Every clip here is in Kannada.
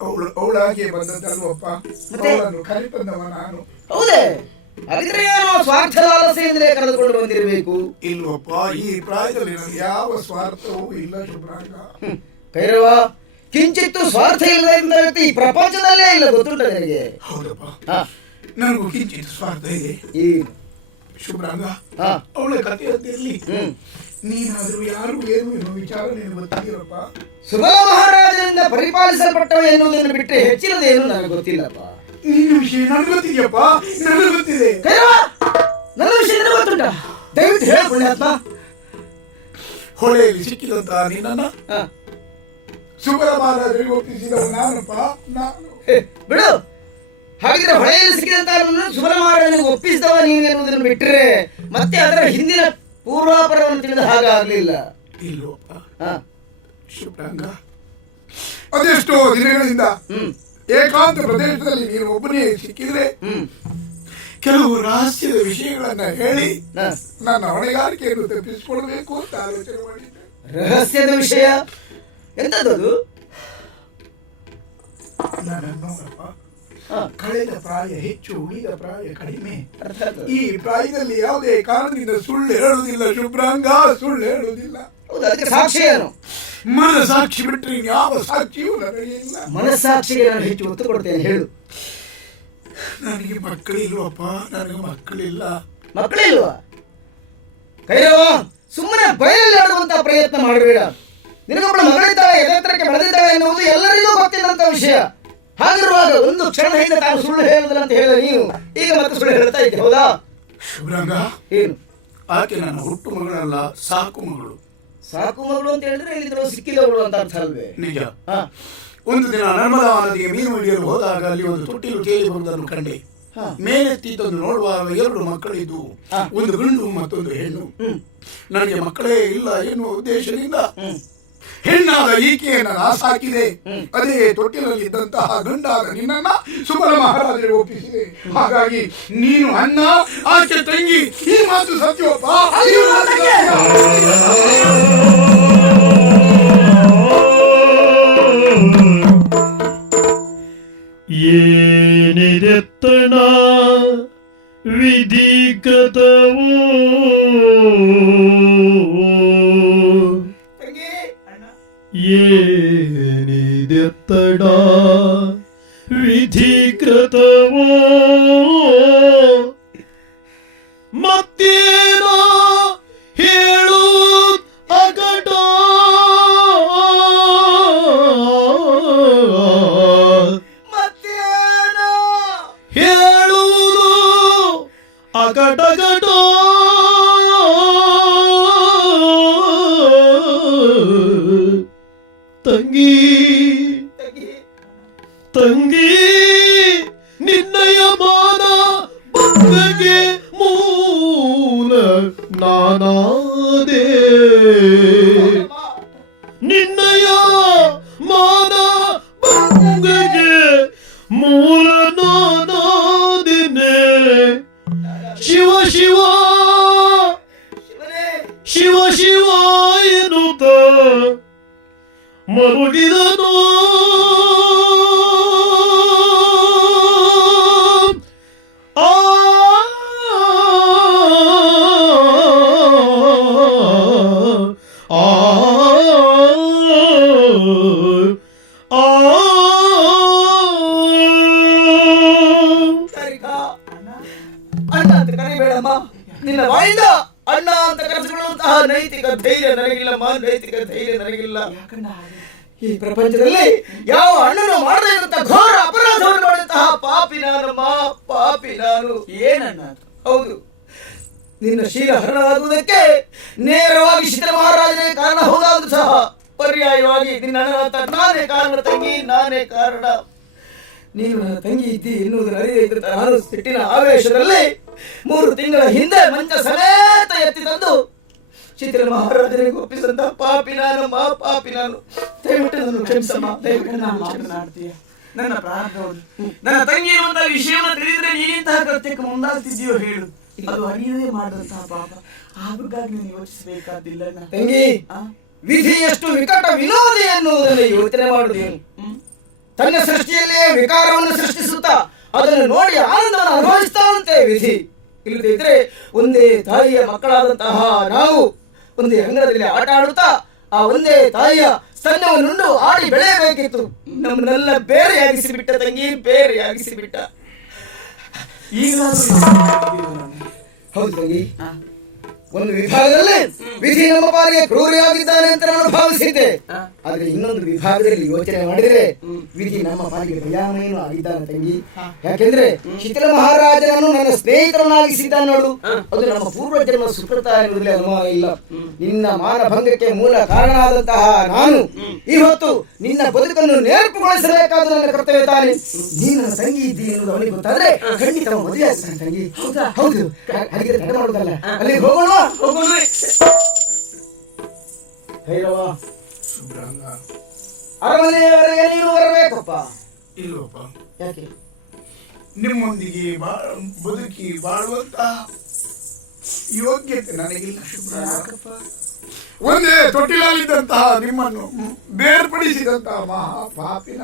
ಅವಳಾಗೆ ಬಂದದ್ದಲ್ವಪ್ಪ, ಅವಳನ್ನು ಕರೆತಂದವ ನಾನು. ಹೌದೇ? ಹಾಗಿದ್ರೆ ಏನೋ ಸ್ವಾರ್ಥ ಲಾಲಸೆಯಿಂದಲೇ ಕರೆದುಕೊಂಡು ಬಂದಿರಬೇಕು. ಇಲ್ವಪ್ಪ, ಈ ಪ್ರಾಯದಲ್ಲಿ ನನಗೆ ಯಾವ ಸ್ವಾರ್ಥವೂ ಇಲ್ಲ ಶುಭ್ರಾಂಗ. ಕೈರವ, ಕಿಂಚಿತ್ತು ಸ್ವಾರ್ಥ ಇಲ್ಲದ ವ್ಯಕ್ತಿ ಈ ಪ್ರಪಂಚದಲ್ಲೇ ಇಲ್ಲ, ಗೊತ್ತುಂಟ ನನಗೆ. ಹೌದಪ್ಪ, ನನಗೂ ಕಿಂಚಿತ್ ಸ್ವಾರ್ಥ ಇದೆ ಶುಭ್ರಾಂಗ. ಅವಳ ಕಥೆಯದ್ದಿರಲಿ, ನೀನಾದ್ರೂ ಯಾರು ಏನು ಎನ್ನುವ ವಿಚಾರ ನೀನು ಗೊತ್ತಿರಪ್ಪ. ಸುಬಲ ಮಹಾರಾಜನಿಂದ ಪರಿಪಾಲಿಸಲ್ಪಟ್ಟವ ಎನ್ನುವುದನ್ನು ಬಿಟ್ಟರೆ ಹೆಚ್ಚಿನದೇನು ನನಗೆ ಗೊತ್ತಿಲ್ಲಪ್ಪ. ನಿನ್ನ ವಿಷಯ ನನಗೆ ಗೊತ್ತಿದೆಯಪ್ಪ, ನನಗೆ ಗೊತ್ತಿದೆ. ನನ್ನ ವಿಷಯ ಗೊತ್ತುಂಟ, ದಯವಿಟ್ಟು ಹೇಳ ಪುಣ್ಯಾತ್ಮ. ಹೊಳೆಯಲ್ಲಿ ಸಿಕ್ಕಿದಂತಹ ನಿನ್ನ ಸುಬಲ ಮಹಾರಾಜರಿಗೆ ಒಪ್ಪಿಸಿದವ ನಾನಪ್ಪ, ನಾನು. ಬಿಡು, ಹಾಗಿದ್ರೆ ಹೊಳೆಯಲ್ಲಿ ಸಿಕ್ಕಿದಂತ ಸುಬಲ ಮಹಾರಾಜನಿಗೆ ಒಪ್ಪಿಸಿದವ ನೀನು ಎನ್ನುವುದನ್ನು ಬಿಟ್ಟರೆ ಮತ್ತೆ ಅದರ ಹಿಂದಿನ ಪೂರ್ವಾಪರವನ್ನು ತಿಳಿದ ಹಾಗಾಗಲಿಲ್ಲ. ಇಲ್ವಪ್ಪ ಶುಭ್ರಾಂಗ, ಅದೆಷ್ಟೋ ದಿನಗಳಿಂದ ಏಕಾಂತ ಪ್ರದೇಶದಲ್ಲಿ ನೀನು ಒಬ್ಬನೇ ಸಿಕ್ಕಿದ್ರೆ ಕೆಲವು ರಹಸ್ಯದ ವಿಷಯಗಳನ್ನ ಹೇಳಿ ನನ್ನ ಹೊಣೆಗಾರಿಕೆಯನ್ನು ತಪ್ಪಿಸಿಕೊಳ್ಬೇಕು ಅಂತ ಆಲೋಚನೆ ಮಾಡಿದ್ದೆ. ರಹಸ್ಯದ ವಿಷಯ ಎಂತದ್ದು? ನೋಡಪ್ಪ, ಕಳೆದ ಪ್ರಾಯ ಹೆಚ್ಚು, ಉಳಿದ ಪ್ರಾಯ ಕಡಿಮೆ. ಈ ಪ್ರಾಯದಲ್ಲಿ ಯಾವುದೇ ಕಾರಣದಿಂದ ಸುಳ್ಳು ಹೇಳುವುದಿಲ್ಲ ಶುಭ್ರಾಂಗ, ಸುಳ್ಳು ಹೇಳುವುದಿಲ್ಲ. ಸಾಕ್ಷಿ ಏನು? ಮನಸಾಕ್ಷಿ ಬಿಟ್ಟರೆ ಯಾವ ಸಾಕ್ಷಿಯೂ ನನಗೆ ಇಲ್ಲ. ಮನಸ್ಸಾಕ್ಷಿಗೆ ನಾನು ಹೆಚ್ಚು ಒತ್ತು ಕೊಡ್ತೇನೆ, ಹೇಳು. ನನಗೆ ಮಕ್ಕಳಿಲ್ವಪ್ಪ, ನನಗೆ ಮಕ್ಕಳಿಲ್ಲ. ಮಕ್ಕಳಿಲ್ವಾ? ಕೈರವ, ಸುಮ್ಮನೆ ಬಯಲಲ್ಲಿ ಆಡುವಂತಹ ಪ್ರಯತ್ನ ಮಾಡಬೇಡ. ನಿನಗೊಬ್ಬಳು ಮಗಳಿದ್ದಾಳೆ, ಎದೆತ್ತರಕ್ಕೆ ಬೆಳೆದಿದ್ದಾಳೆ ಎನ್ನುವುದು ಎಲ್ಲರಿಗೂ ಗೊತ್ತಿಲ್ಲಂತ ವಿಷಯ. ಹಾಗಿರುವಾಗ ಒಂದು ಕ್ಷಣ ಹಿಂದೆ ತಾನು ಸುಳ್ಳು ಹೇಳುವುದಿಲ್ಲ ಅಂತ ಹೇಳಿದ ನೀನು ಈಗ ಮತ್ತೆ ಸುಳ್ಳು ಹೇಳ್ತಾ ಇದ್ದೆ, ಹೌದಾ? ಶುಭ್ರಾಂಗ, ಏನು? ಆಕೆ ನನ್ನ ಹುಟ್ಟು ಮಗಳಲ್ಲ, ಸಾಕು ಮಗಳು. ಸಾಕು ಮಗಳು ಅಂತ ಹೇಳಿದ್ರೆ ಇಲ್ಲಿ ಸಿಕ್ಕಿದವಳು ಅಂತ ಅರ್ಥ ಅಲ್ವೇ? ನಿಜ. ಒಂದು ದಿನ ನರ್ಮದಾ ನದಿಗೆ ಮೀನು ಹಿಡಿಯಲು ಹೋದಾಗ ಅಲ್ಲಿ ಒಂದು ತೊಟ್ಟಿಲು ಕೇಳಿ ಬರುವುದನ್ನು ಕಂಡೆ. ಮೇಲೆತ್ತಿ ತಂದು ನೋಡುವಾಗ 2 ಮಕ್ಕಳಿದ್ದು, ಒಂದು ಗಂಡು ಮತ್ತೊಂದು ಹೆಣ್ಣು. ನನಗೆ ಮಕ್ಕಳೇ ಇಲ್ಲ ಎನ್ನುವ ಉದ್ದೇಶದಿಂದ ಹೆಣ್ಣಾದ ಈಕೆಯನ್ನ ನಾ ಸಾಕಿದೆ. ಅದೇ ತೊಟ್ಟಿಲಲ್ಲಿ ಇದ್ದಂತಹ ಗಂಡಾದ ನಿನ್ನನ್ನ ಸುಬಲ ಮಹಾರಾಜರಿಗೆ ಒಪ್ಪಿಸಿದೆ. ಹಾಗಾಗಿ ನೀನು ಅಣ್ಣ, ಆಕೆ ತಂಗಿ, ಈ ಮಾತು ಸತ್ಯವಪ್ಪ. ಏನಿದೆತ್ತಣ ವಿಧಿಗತವೋ ಏನಿದೆತ್ತಡ ವಿಧಿಕೃತವೋ ಮತ್ತೇನೋ ಹೇಳು ಅಗಟ ಮತ್ತೇನೋ ಹೇಳುವುದು ಅಗಟಗಟ ತಂಗಿ ತಂಗಿ ನಿನ್ನಯ ಮಾನ ಬಂದಗೆ ಮೂಲ ನಾನಾದೆ. ನಿನ್ನಯ ಮಾನ ಬಂದಗೆ ಮೂಲ ನಾನಾದಿನೇ. ಶಿವ ಶಿವ ಶಿವ ಶಿವ ಎನ್ನುತ್ತ ಮರುಗಿದನು. ಅಣ್ಣ ಅಂತ ಕರಿಬೇಡಮ್ಮ, ನಿನ್ನ ಬಾಯಿಂದ ಅಣ್ಣ ಅಂತ ಕರೆಸಿಕೊಳ್ಳುವಂತಹ ನೈತಿಕ ಧೈರ್ಯ ನನಗಿಲ್ಲಮ್ಮ, ನೈತಿಕ ಧೈರ್ಯ ನನಗಿಲ್ಲ. ಈ ಪ್ರಪಂಚದಲ್ಲಿ ಯಾವ ಅಣ್ಣನು ಮಾಡದೇ ಇರುವಂತಹ ಘೋರ ಅಪರಾಧವನ್ನು ಮಾಡಿದಂತಹ ಪಾಪಿ ನಾನಮ್ಮ, ಪಾಪಿ ನಾನು. ಏನಣ್ಣ? ಹೌದು, ನಿನ್ನ ಶೀಲ ಹರಣವಾಗುವುದಕ್ಕೆ ನೇರವಾಗಿ ಶಿಥಿಲ ಮಹಾರಾಜನೇ ಕಾರಣ ಹೌದಾದ್ರು ಸಹ ಪರ್ಯಾಯವಾಗಿ ನಿನ್ನ ಅಣ್ಣನ ನಾನೇ ಕಾರಣ ತಂಗಿ, ನಾನೇ ಕಾರಣ. ನೀನು ನನ್ನ ತಂಗಿ ಇದ್ದಿ ಎನ್ನುವುದನ್ನು ಅರಿಯೇ ಇದ್ದ ನಾನು ಸಿಟ್ಟಿನ ಆವೇಶದಲ್ಲಿ 3 ತಿಂಗಳ ಹಿಂದೆ ಮಂಚ ಸಮೇತ ಎತ್ತಿ ತಂದು ಶಿಥಿಲ ಮಹಾರಾಜನಿಗೆ ಒಪ್ಪಿಸಿದಂತ ಪಾಪಿ ನಾನಮ್ಮ, ಪಾಪಿ ನಾನು. ದಯವಿಟ್ಟು ನನ್ನ ಕ್ಷಮಿಸಮ್ಮ, ದಯವಿಟ್ಟು ನಾನು ಮಾತನಾಡ್ತೀಯ. ನನ್ನ ಪ್ರಾರ್ಥನೆ, ನನ್ನ ತಂಗಿ ಇರುವಂತಹ ವಿಷಯವನ್ನು ತಿಳಿದ್ರೆ ನೀನಿಂತಹ ಕೃತ್ಯಕ್ಕೆ ಮುಂದಾಗ್ತಿದ್ಯೋ ಹೇಳು. ಅದು ಅರಿಯದೇ ಮಾಡಿದಂತಹ ಪಾಪ, ಹಾಗಾಗಿ ನೀನು ಯೋಚಿಸಬೇಕಾದಿಲ್ಲ. ತಂಗಿ, ವಿಧಿ ಎಷ್ಟು ವಿಕಟ ವಿನೋದಿ ಎನ್ನುವುದನ್ನು ಯೋಚನೆ ಮಾಡುವುದೇನು? ತನ್ನ ಸೃಷ್ಟಿಯಲ್ಲೇ ವಿಕಾರವನ್ನು ಸೃಷ್ಟಿಸುತ್ತಾ ಅದನ್ನು ನೋಡಿ ಆನಂದವನ್ನು ಅನುಭವಿಸ್ತಾನಂತೆ ವಿಧಿ. ಇಲ್ಲದಿದ್ರೆ ಒಂದೇ ತಾಯಿಯ ಮಕ್ಕಳಾದಂತಹ ನಾವು ಒಂದೇ ಅಂಗಳದಲ್ಲಿ ಆಟ ಆಡುತ್ತಾ ಆ ಒಂದೇ ತಾಯಿಯ ಸ್ತನ್ಯವನ್ನುಂಡು ಆಡಿ ಬೆಳೆಯಬೇಕಿತ್ತು. ನಮ್ಮನ್ನೆಲ್ಲ ಬೇರೆಯಾಗಿಸಿಬಿಟ್ಟ ತಂಗಿ, ಬೇರೆಯಾಗಿಸಿಬಿಟ್ಟ. ಹೌದು ತಂಗಿ, ಒಂದು ವಿಭಾಗದಲ್ಲಿ ವಿಧಿ ನಮ್ಮ ಪಾಲಿಗೆ ಕ್ರೂರಿಯಾಗಿದ್ದಾನೆ ಅಂತ ನಾನು ಭಾವಿಸಿದ್ದೆ. ಆದ್ರೆ ಇನ್ನೊಂದು ವಿಭಾಗದಲ್ಲಿ ಯೋಚನೆ ಮಾಡಿದರೆ ವಿಧಿ ನಮ್ಮ ಪಾಲಿಗೆ ದಯಾಮಯನೂ ಆಗಿದ್ದಾನೆ ತಂಗಿ. ಯಾಕೆಂದ್ರೆ ಶಿಥಿಲ ಮಹಾರಾಜನನ್ನು ನನ್ನ ಸ್ನೇಹಿತರನ್ನಾಗಿಸಿದ್ದಾನೆ ನೋಡು. ಅದು ನಮ್ಮ ಪೂರ್ವ ಜನ್ಮ ಸುಕೃತ ಎನ್ನುವುದರಲ್ಲಿ ಅನುಮಾನ ಇಲ್ಲ. ನಿನ್ನ ಮಾನಭಂಗಕ್ಕೆ ಮೂಲ ಕಾರಣವಾದಂತಹ ನಾನು ಇವತ್ತು ನಿನ್ನ ಬದುಕನ್ನು ನೇರ್ಪುಗೊಳಿಸಬೇಕಾದ ನನ್ನ ಕರ್ತವ್ಯ ತಾನೆ. ನೀನು ನನ್ನ ತಂಗಿ ಇದ್ದೀನಿ ಎನ್ನುವುದು ಅವನಿಗೆ ಗೊತ್ತಾದ್ರೆ ಖಂಡಿತ ಮದುವೆ ಆಗ್ತಾನೆ ತಂಗಿ. ಹೌದು, ಹಾಗಿದ್ರೆ ತಡ ಮಾಡುದಲ್ಲ, ಅಲ್ಲಿ ಹೋಗೋಣ. ಭೈರವ, ಅರಮನೆಯವರೆಗೆ ನೀನು ಬರಬೇಕಪ್ಪ. ಇಲ್ಲಪ್ಪ, ಯಾಕೆ? ನಿಮ್ಮೊಂದಿಗೆ ಬದುಕಿ ಬಾಳುವಂತ ಯೋಗ್ಯತೆ ನನಗಿಲ್ಲ ಶುಭ್ರ. ಒಂದೇ ತೊಟ್ಟಿಲಲ್ಲಿದ್ದಂತಹ ನಿಮ್ಮನ್ನು ಬೇರ್ಪಡಿಸಿದಂತಹ ಮಹಾ ಪಾಪಿನ.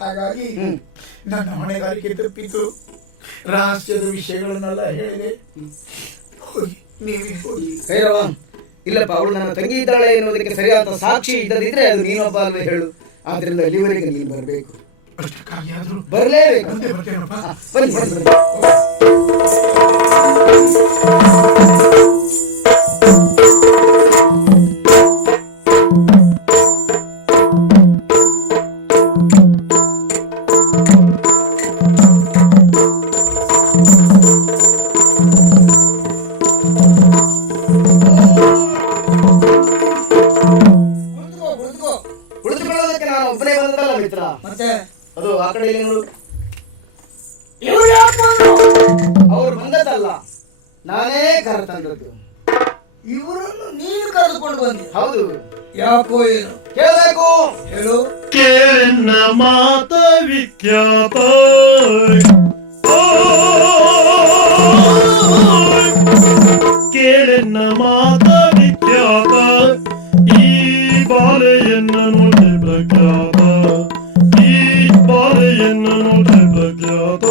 ಹಾಗಾಗಿ ನನ್ನ ಹೊಣೆಗಾರಿಕೆ ತಪ್ಪಿತು. ರಹಸ್ಯದ ವಿಷಯಗಳನ್ನೆಲ್ಲ ಹೇಳಿದೆ. ಹೋಗಿ, ನೀವೇ ಹೋಗಿ. ಭೈರವ, ಇಲ್ಲಪ್ಪ, ಅವಳು ನನ್ನ ತಂಗಿ ಇದ್ದಾಳೆ ಎನ್ನುವುದಕ್ಕೆ ಸರಿಯಾದ ಸಾಕ್ಷಿ ಇಲ್ಲದಿದ್ರೆ ಅದು ನೀನೊಬ್ಬ ಅಲ್ವೇ ಹೇಳು. ಆದ್ರಿಂದ ಅಲ್ಲಿವರೆಗೆ ನೀನು ಬರಬೇಕು. ಅಷ್ಟಕ್ಕಾಗಿ ಆದ್ರೂ ಬರಲೇಬೇಕು. ಬರ್ತೇನಪ್ಪ. ಬನ್ನಿ ಬನ್ನಿ. ಉಳಿದುಕೊಳ್ಳೋದಕ್ಕೆ ನಾನು ಒಬ್ಬನೇ ಬಂದಲ್ಲ ಮಿತ್ರ. ಮತ್ತೆ ಅದು ಆ ಕಡೆ ಅವ್ರು ಬಂದದ್ದಲ್ಲ, ನಾನೇ ಕರೆತಂದದ್ದು. ಇವರನ್ನು ನೀನು ಕರೆದುಕೊಂಡು ಬಂದಿ? ಹೌದು. ಯಾಕೋ ಏನು ಕೇಳಬೇಕು? ಹೇಳು. ಕೇಳೆನ್ನ ಮಾತ ವಿಖ್ಯಾತ, ಕೇಳೆನ್ನ ಮಾತ ವಿಖ್ಯಾತ, ಈ ಬಾಲೆಯನ್ನ ನೋಡಿ ಪ್ರಖ್ಯಾತ, ಈ ಬಾಲೆಯನ್ನ ನೋಡಿ ಪ್ರಖ್ಯಾತ.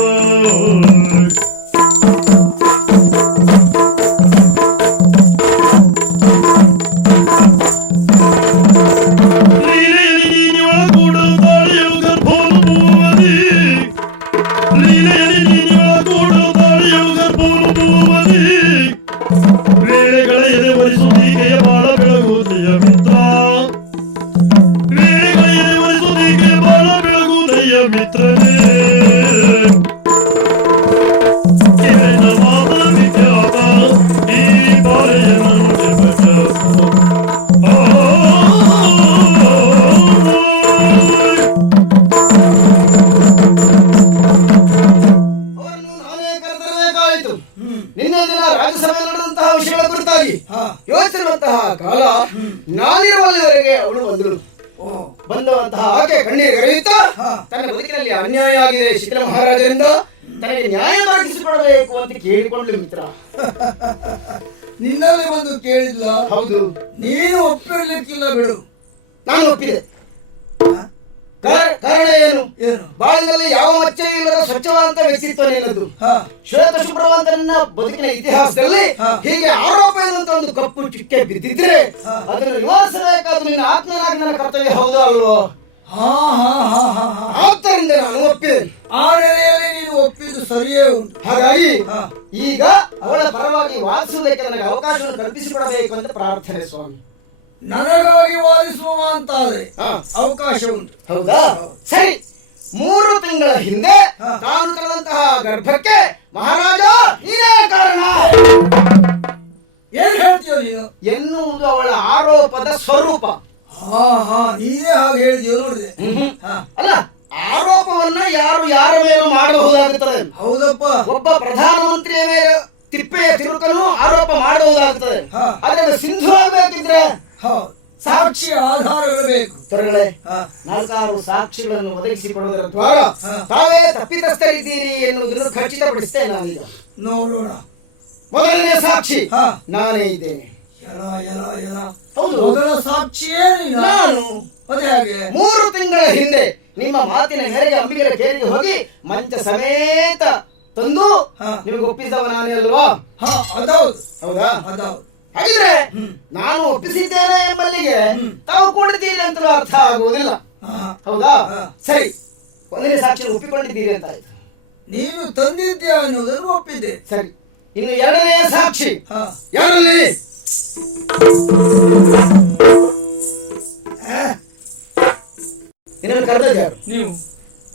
ನಿನ್ನೆ ದಿನ ರಾಜ್ಯಸಭೆ ನಡೆದಂತಹ ವಿಷಯಗಳ ಕುರಿತಾಗಿ ಯೋಚಿಸಿರುವಂತಹ ಕಾಲ ನಾನಿರುವಲ್ಲಿವರೆಗೆ ಅವಳು ಬಂದಳು. ಬಂದಂತಹ ಆಕೆ ಕಣ್ಣೀರು ಗರೆಯುತ್ತಾ ತನ್ನ ಬದುಕಿನಲ್ಲಿ ಅನ್ಯಾಯ ಆಗಿದೆ ಶಿಥಿಲ ಮಹಾರಾಜರಿಂದ ತನಗೆ ನ್ಯಾಯ ದೊರಕಿಸಿಕೊಡಬೇಕು ಅಂತ ಕೇಳಿಕೊಂಡ್ಳು ಮಿತ್ರ. ನಿನ್ನಲ್ಲಿ ಬಂದು ಕೇಳಿದ್ಲ? ಹೌದು. ನೀನು ಒಪ್ಪಿರ್ಲಿಕ್ಕಿಲ್ಲ ಬಿಡು. ನಾನು ಒಪ್ಪಿದೆ. ಕಾರಣ ಏನು? ಬಾಳಿನಲ್ಲಿ ಯಾವ ಮಚ್ಚೆ ಇಲ್ಲದ ಸ್ವಚ್ಛವಾದಂತ ವ್ಯಕ್ತಿತ್ವ ನಿನ್ನದು. ಶ್ವೇತ ಶುಭ್ರವಂತನ ಬದುಕಿನ ಇತಿಹಾಸದಲ್ಲಿ ಹೀಗೆ ಆರೋಪ ಎನ್ನುವಂತ ಒಂದು ಕಪ್ಪು ಚುಕ್ಕೆ ಬಿದ್ದಿದ್ರೆ ಅದನ್ನು ನಿವಾರಿಸಬೇಕಾದ ನಿನ್ನ ಆತ್ಮನಾಗಿ ನನ್ನ ಕರ್ತವ್ಯ ಹೌದು ಅಲ್ವೋ? ಆದ್ದರಿಂದ ನಾನು ಒಪ್ಪಿದೆ. ಆ ನೆಲೆಯಲ್ಲಿ ನೀನು ಒಪ್ಪಿದ್ದು ಸರಿಯೇ ಉಂಟು. ಹಾಗಾಗಿ ಈಗ ಅವಳ ಪರವಾಗಿ ವಾದಿಸುವುದಕ್ಕೆ ನನಗೆ ಅವಕಾಶವನ್ನು ಕಲ್ಪಿಸಿಕೊಡಬೇಕು ಅಂತ ಪ್ರಾರ್ಥನೆ ಸ್ವಾಮಿ. ನನಗಾಗಿ ವಾದಿಸುವ ಅಂತಾದ್ರೆ ಅವಕಾಶ ಉಂಟು. ಹೌದಾ? ಸರಿ. 3 ತಿಂಗಳ ಹಿಂದೆ ತಾನು ತಳೆದಂತಹ ಗರ್ಭಕ್ಕೆ ಮಹಾರಾಜ ನೀನೇ ಕಾರಣ ಏನ್ ಹೇಳ್ತೀಯ ನೀನು ಎನ್ನುವುದು ಅವಳ ಆರೋಪದ ಸ್ವರೂಪ. ನೀನೇ ಹಾಗೆ ಹೇಳಿದ್ಯೋ ನೋಡಿದೆ. ಅಲ್ಲ, ಆರೋಪವನ್ನ ಯಾರು ಯಾರ ಮೇಲೂ ಮಾಡಬಹುದಾಗುತ್ತದೆ. ಹೌದಪ್ಪ. ಒಬ್ಬ ಪ್ರಧಾನಮಂತ್ರಿಯ ಮೇಲೆ ತಿಪ್ಪೆಯ ತಿರುಕನು ಆರೋಪ ಮಾಡಬಹುದಾಗುತ್ತದೆ. ಆದ್ರೆ ಸಿಂಧು ಆಗಬೇಕಿದ್ರೆ ಸಾಕ್ಷಿ ಆಧಾರಗಳು ಬೇಕು. ತೊರಗಳೇ, 4 ಸಾಕ್ಷಿಗಳನ್ನು ಒದಗಿಸಿಕೊಡುವುದರ ದ್ವಾರ ತಾವೇ ತಪ್ಪಿತಸ್ಥರಿದ್ದೀರಿ ಎನ್ನುವುದನ್ನು ಖಚಿತಪಡಿಸ್ತೇನೆ ನಾನೀಗ. ನೋಡೋಣ. ಮೊದಲನೇ ಸಾಕ್ಷಿ ನಾನೇ ಇದ್ದೇನೆ. ಎಲ್ಲ ಹೌದು, ಮೊದಲ ಸಾಕ್ಷಿಯೇ ನೀನು. ನಾನು. ಅದೇ ಹಾಗೆ 3 ತಿಂಗಳ ಹಿಂದೆ ನಿಮ್ಮ ಮಾತಿನ ಮೇರೆಗೆ ಅಂಬಿಗರ ಕೇರಿಗೆ ಹೋಗಿ ಮಂಚ ಸಮೇತ ತಂದು ನಿಮಗೆ ಒಪ್ಪಿಸಿದವ ನಾನೇ ಅಲ್ವಾ? ಅದೌದು. ಹೌದಾ? ಅದೌದು. ಹಾಗಿದ್ರೆ ನಾನು ಒಪ್ಪಿಸಿದ್ದೇನೆ ಎಂಬಲ್ಲಿಗೆ ತಾವು ಕೊಡ್ತೀರಿ ಅಂತಲೂ ಅರ್ಥ ಆಗುವುದಿಲ್ಲ. ಹೌದಾ? ಸರಿ, ಒಂದನೇ ಸಾಕ್ಷಿ ಒಪ್ಪಿಕೊಂಡಿದ್ದೀರಿ ಅಂತ ಆಯ್ತು. ನೀನು ತಂದಿದ್ಯಾ ಅನ್ನೋದನ್ನು ಒಪ್ಪಿದೆ. ಸರಿ, ಇನ್ನು ಎರಡನೇ ಸಾಕ್ಷಿ ಯಾರಲ್ಲಿ? ನಿನ್ನನ್ನು ಕರೆದಿದ್ಯಾರು? ನೀವು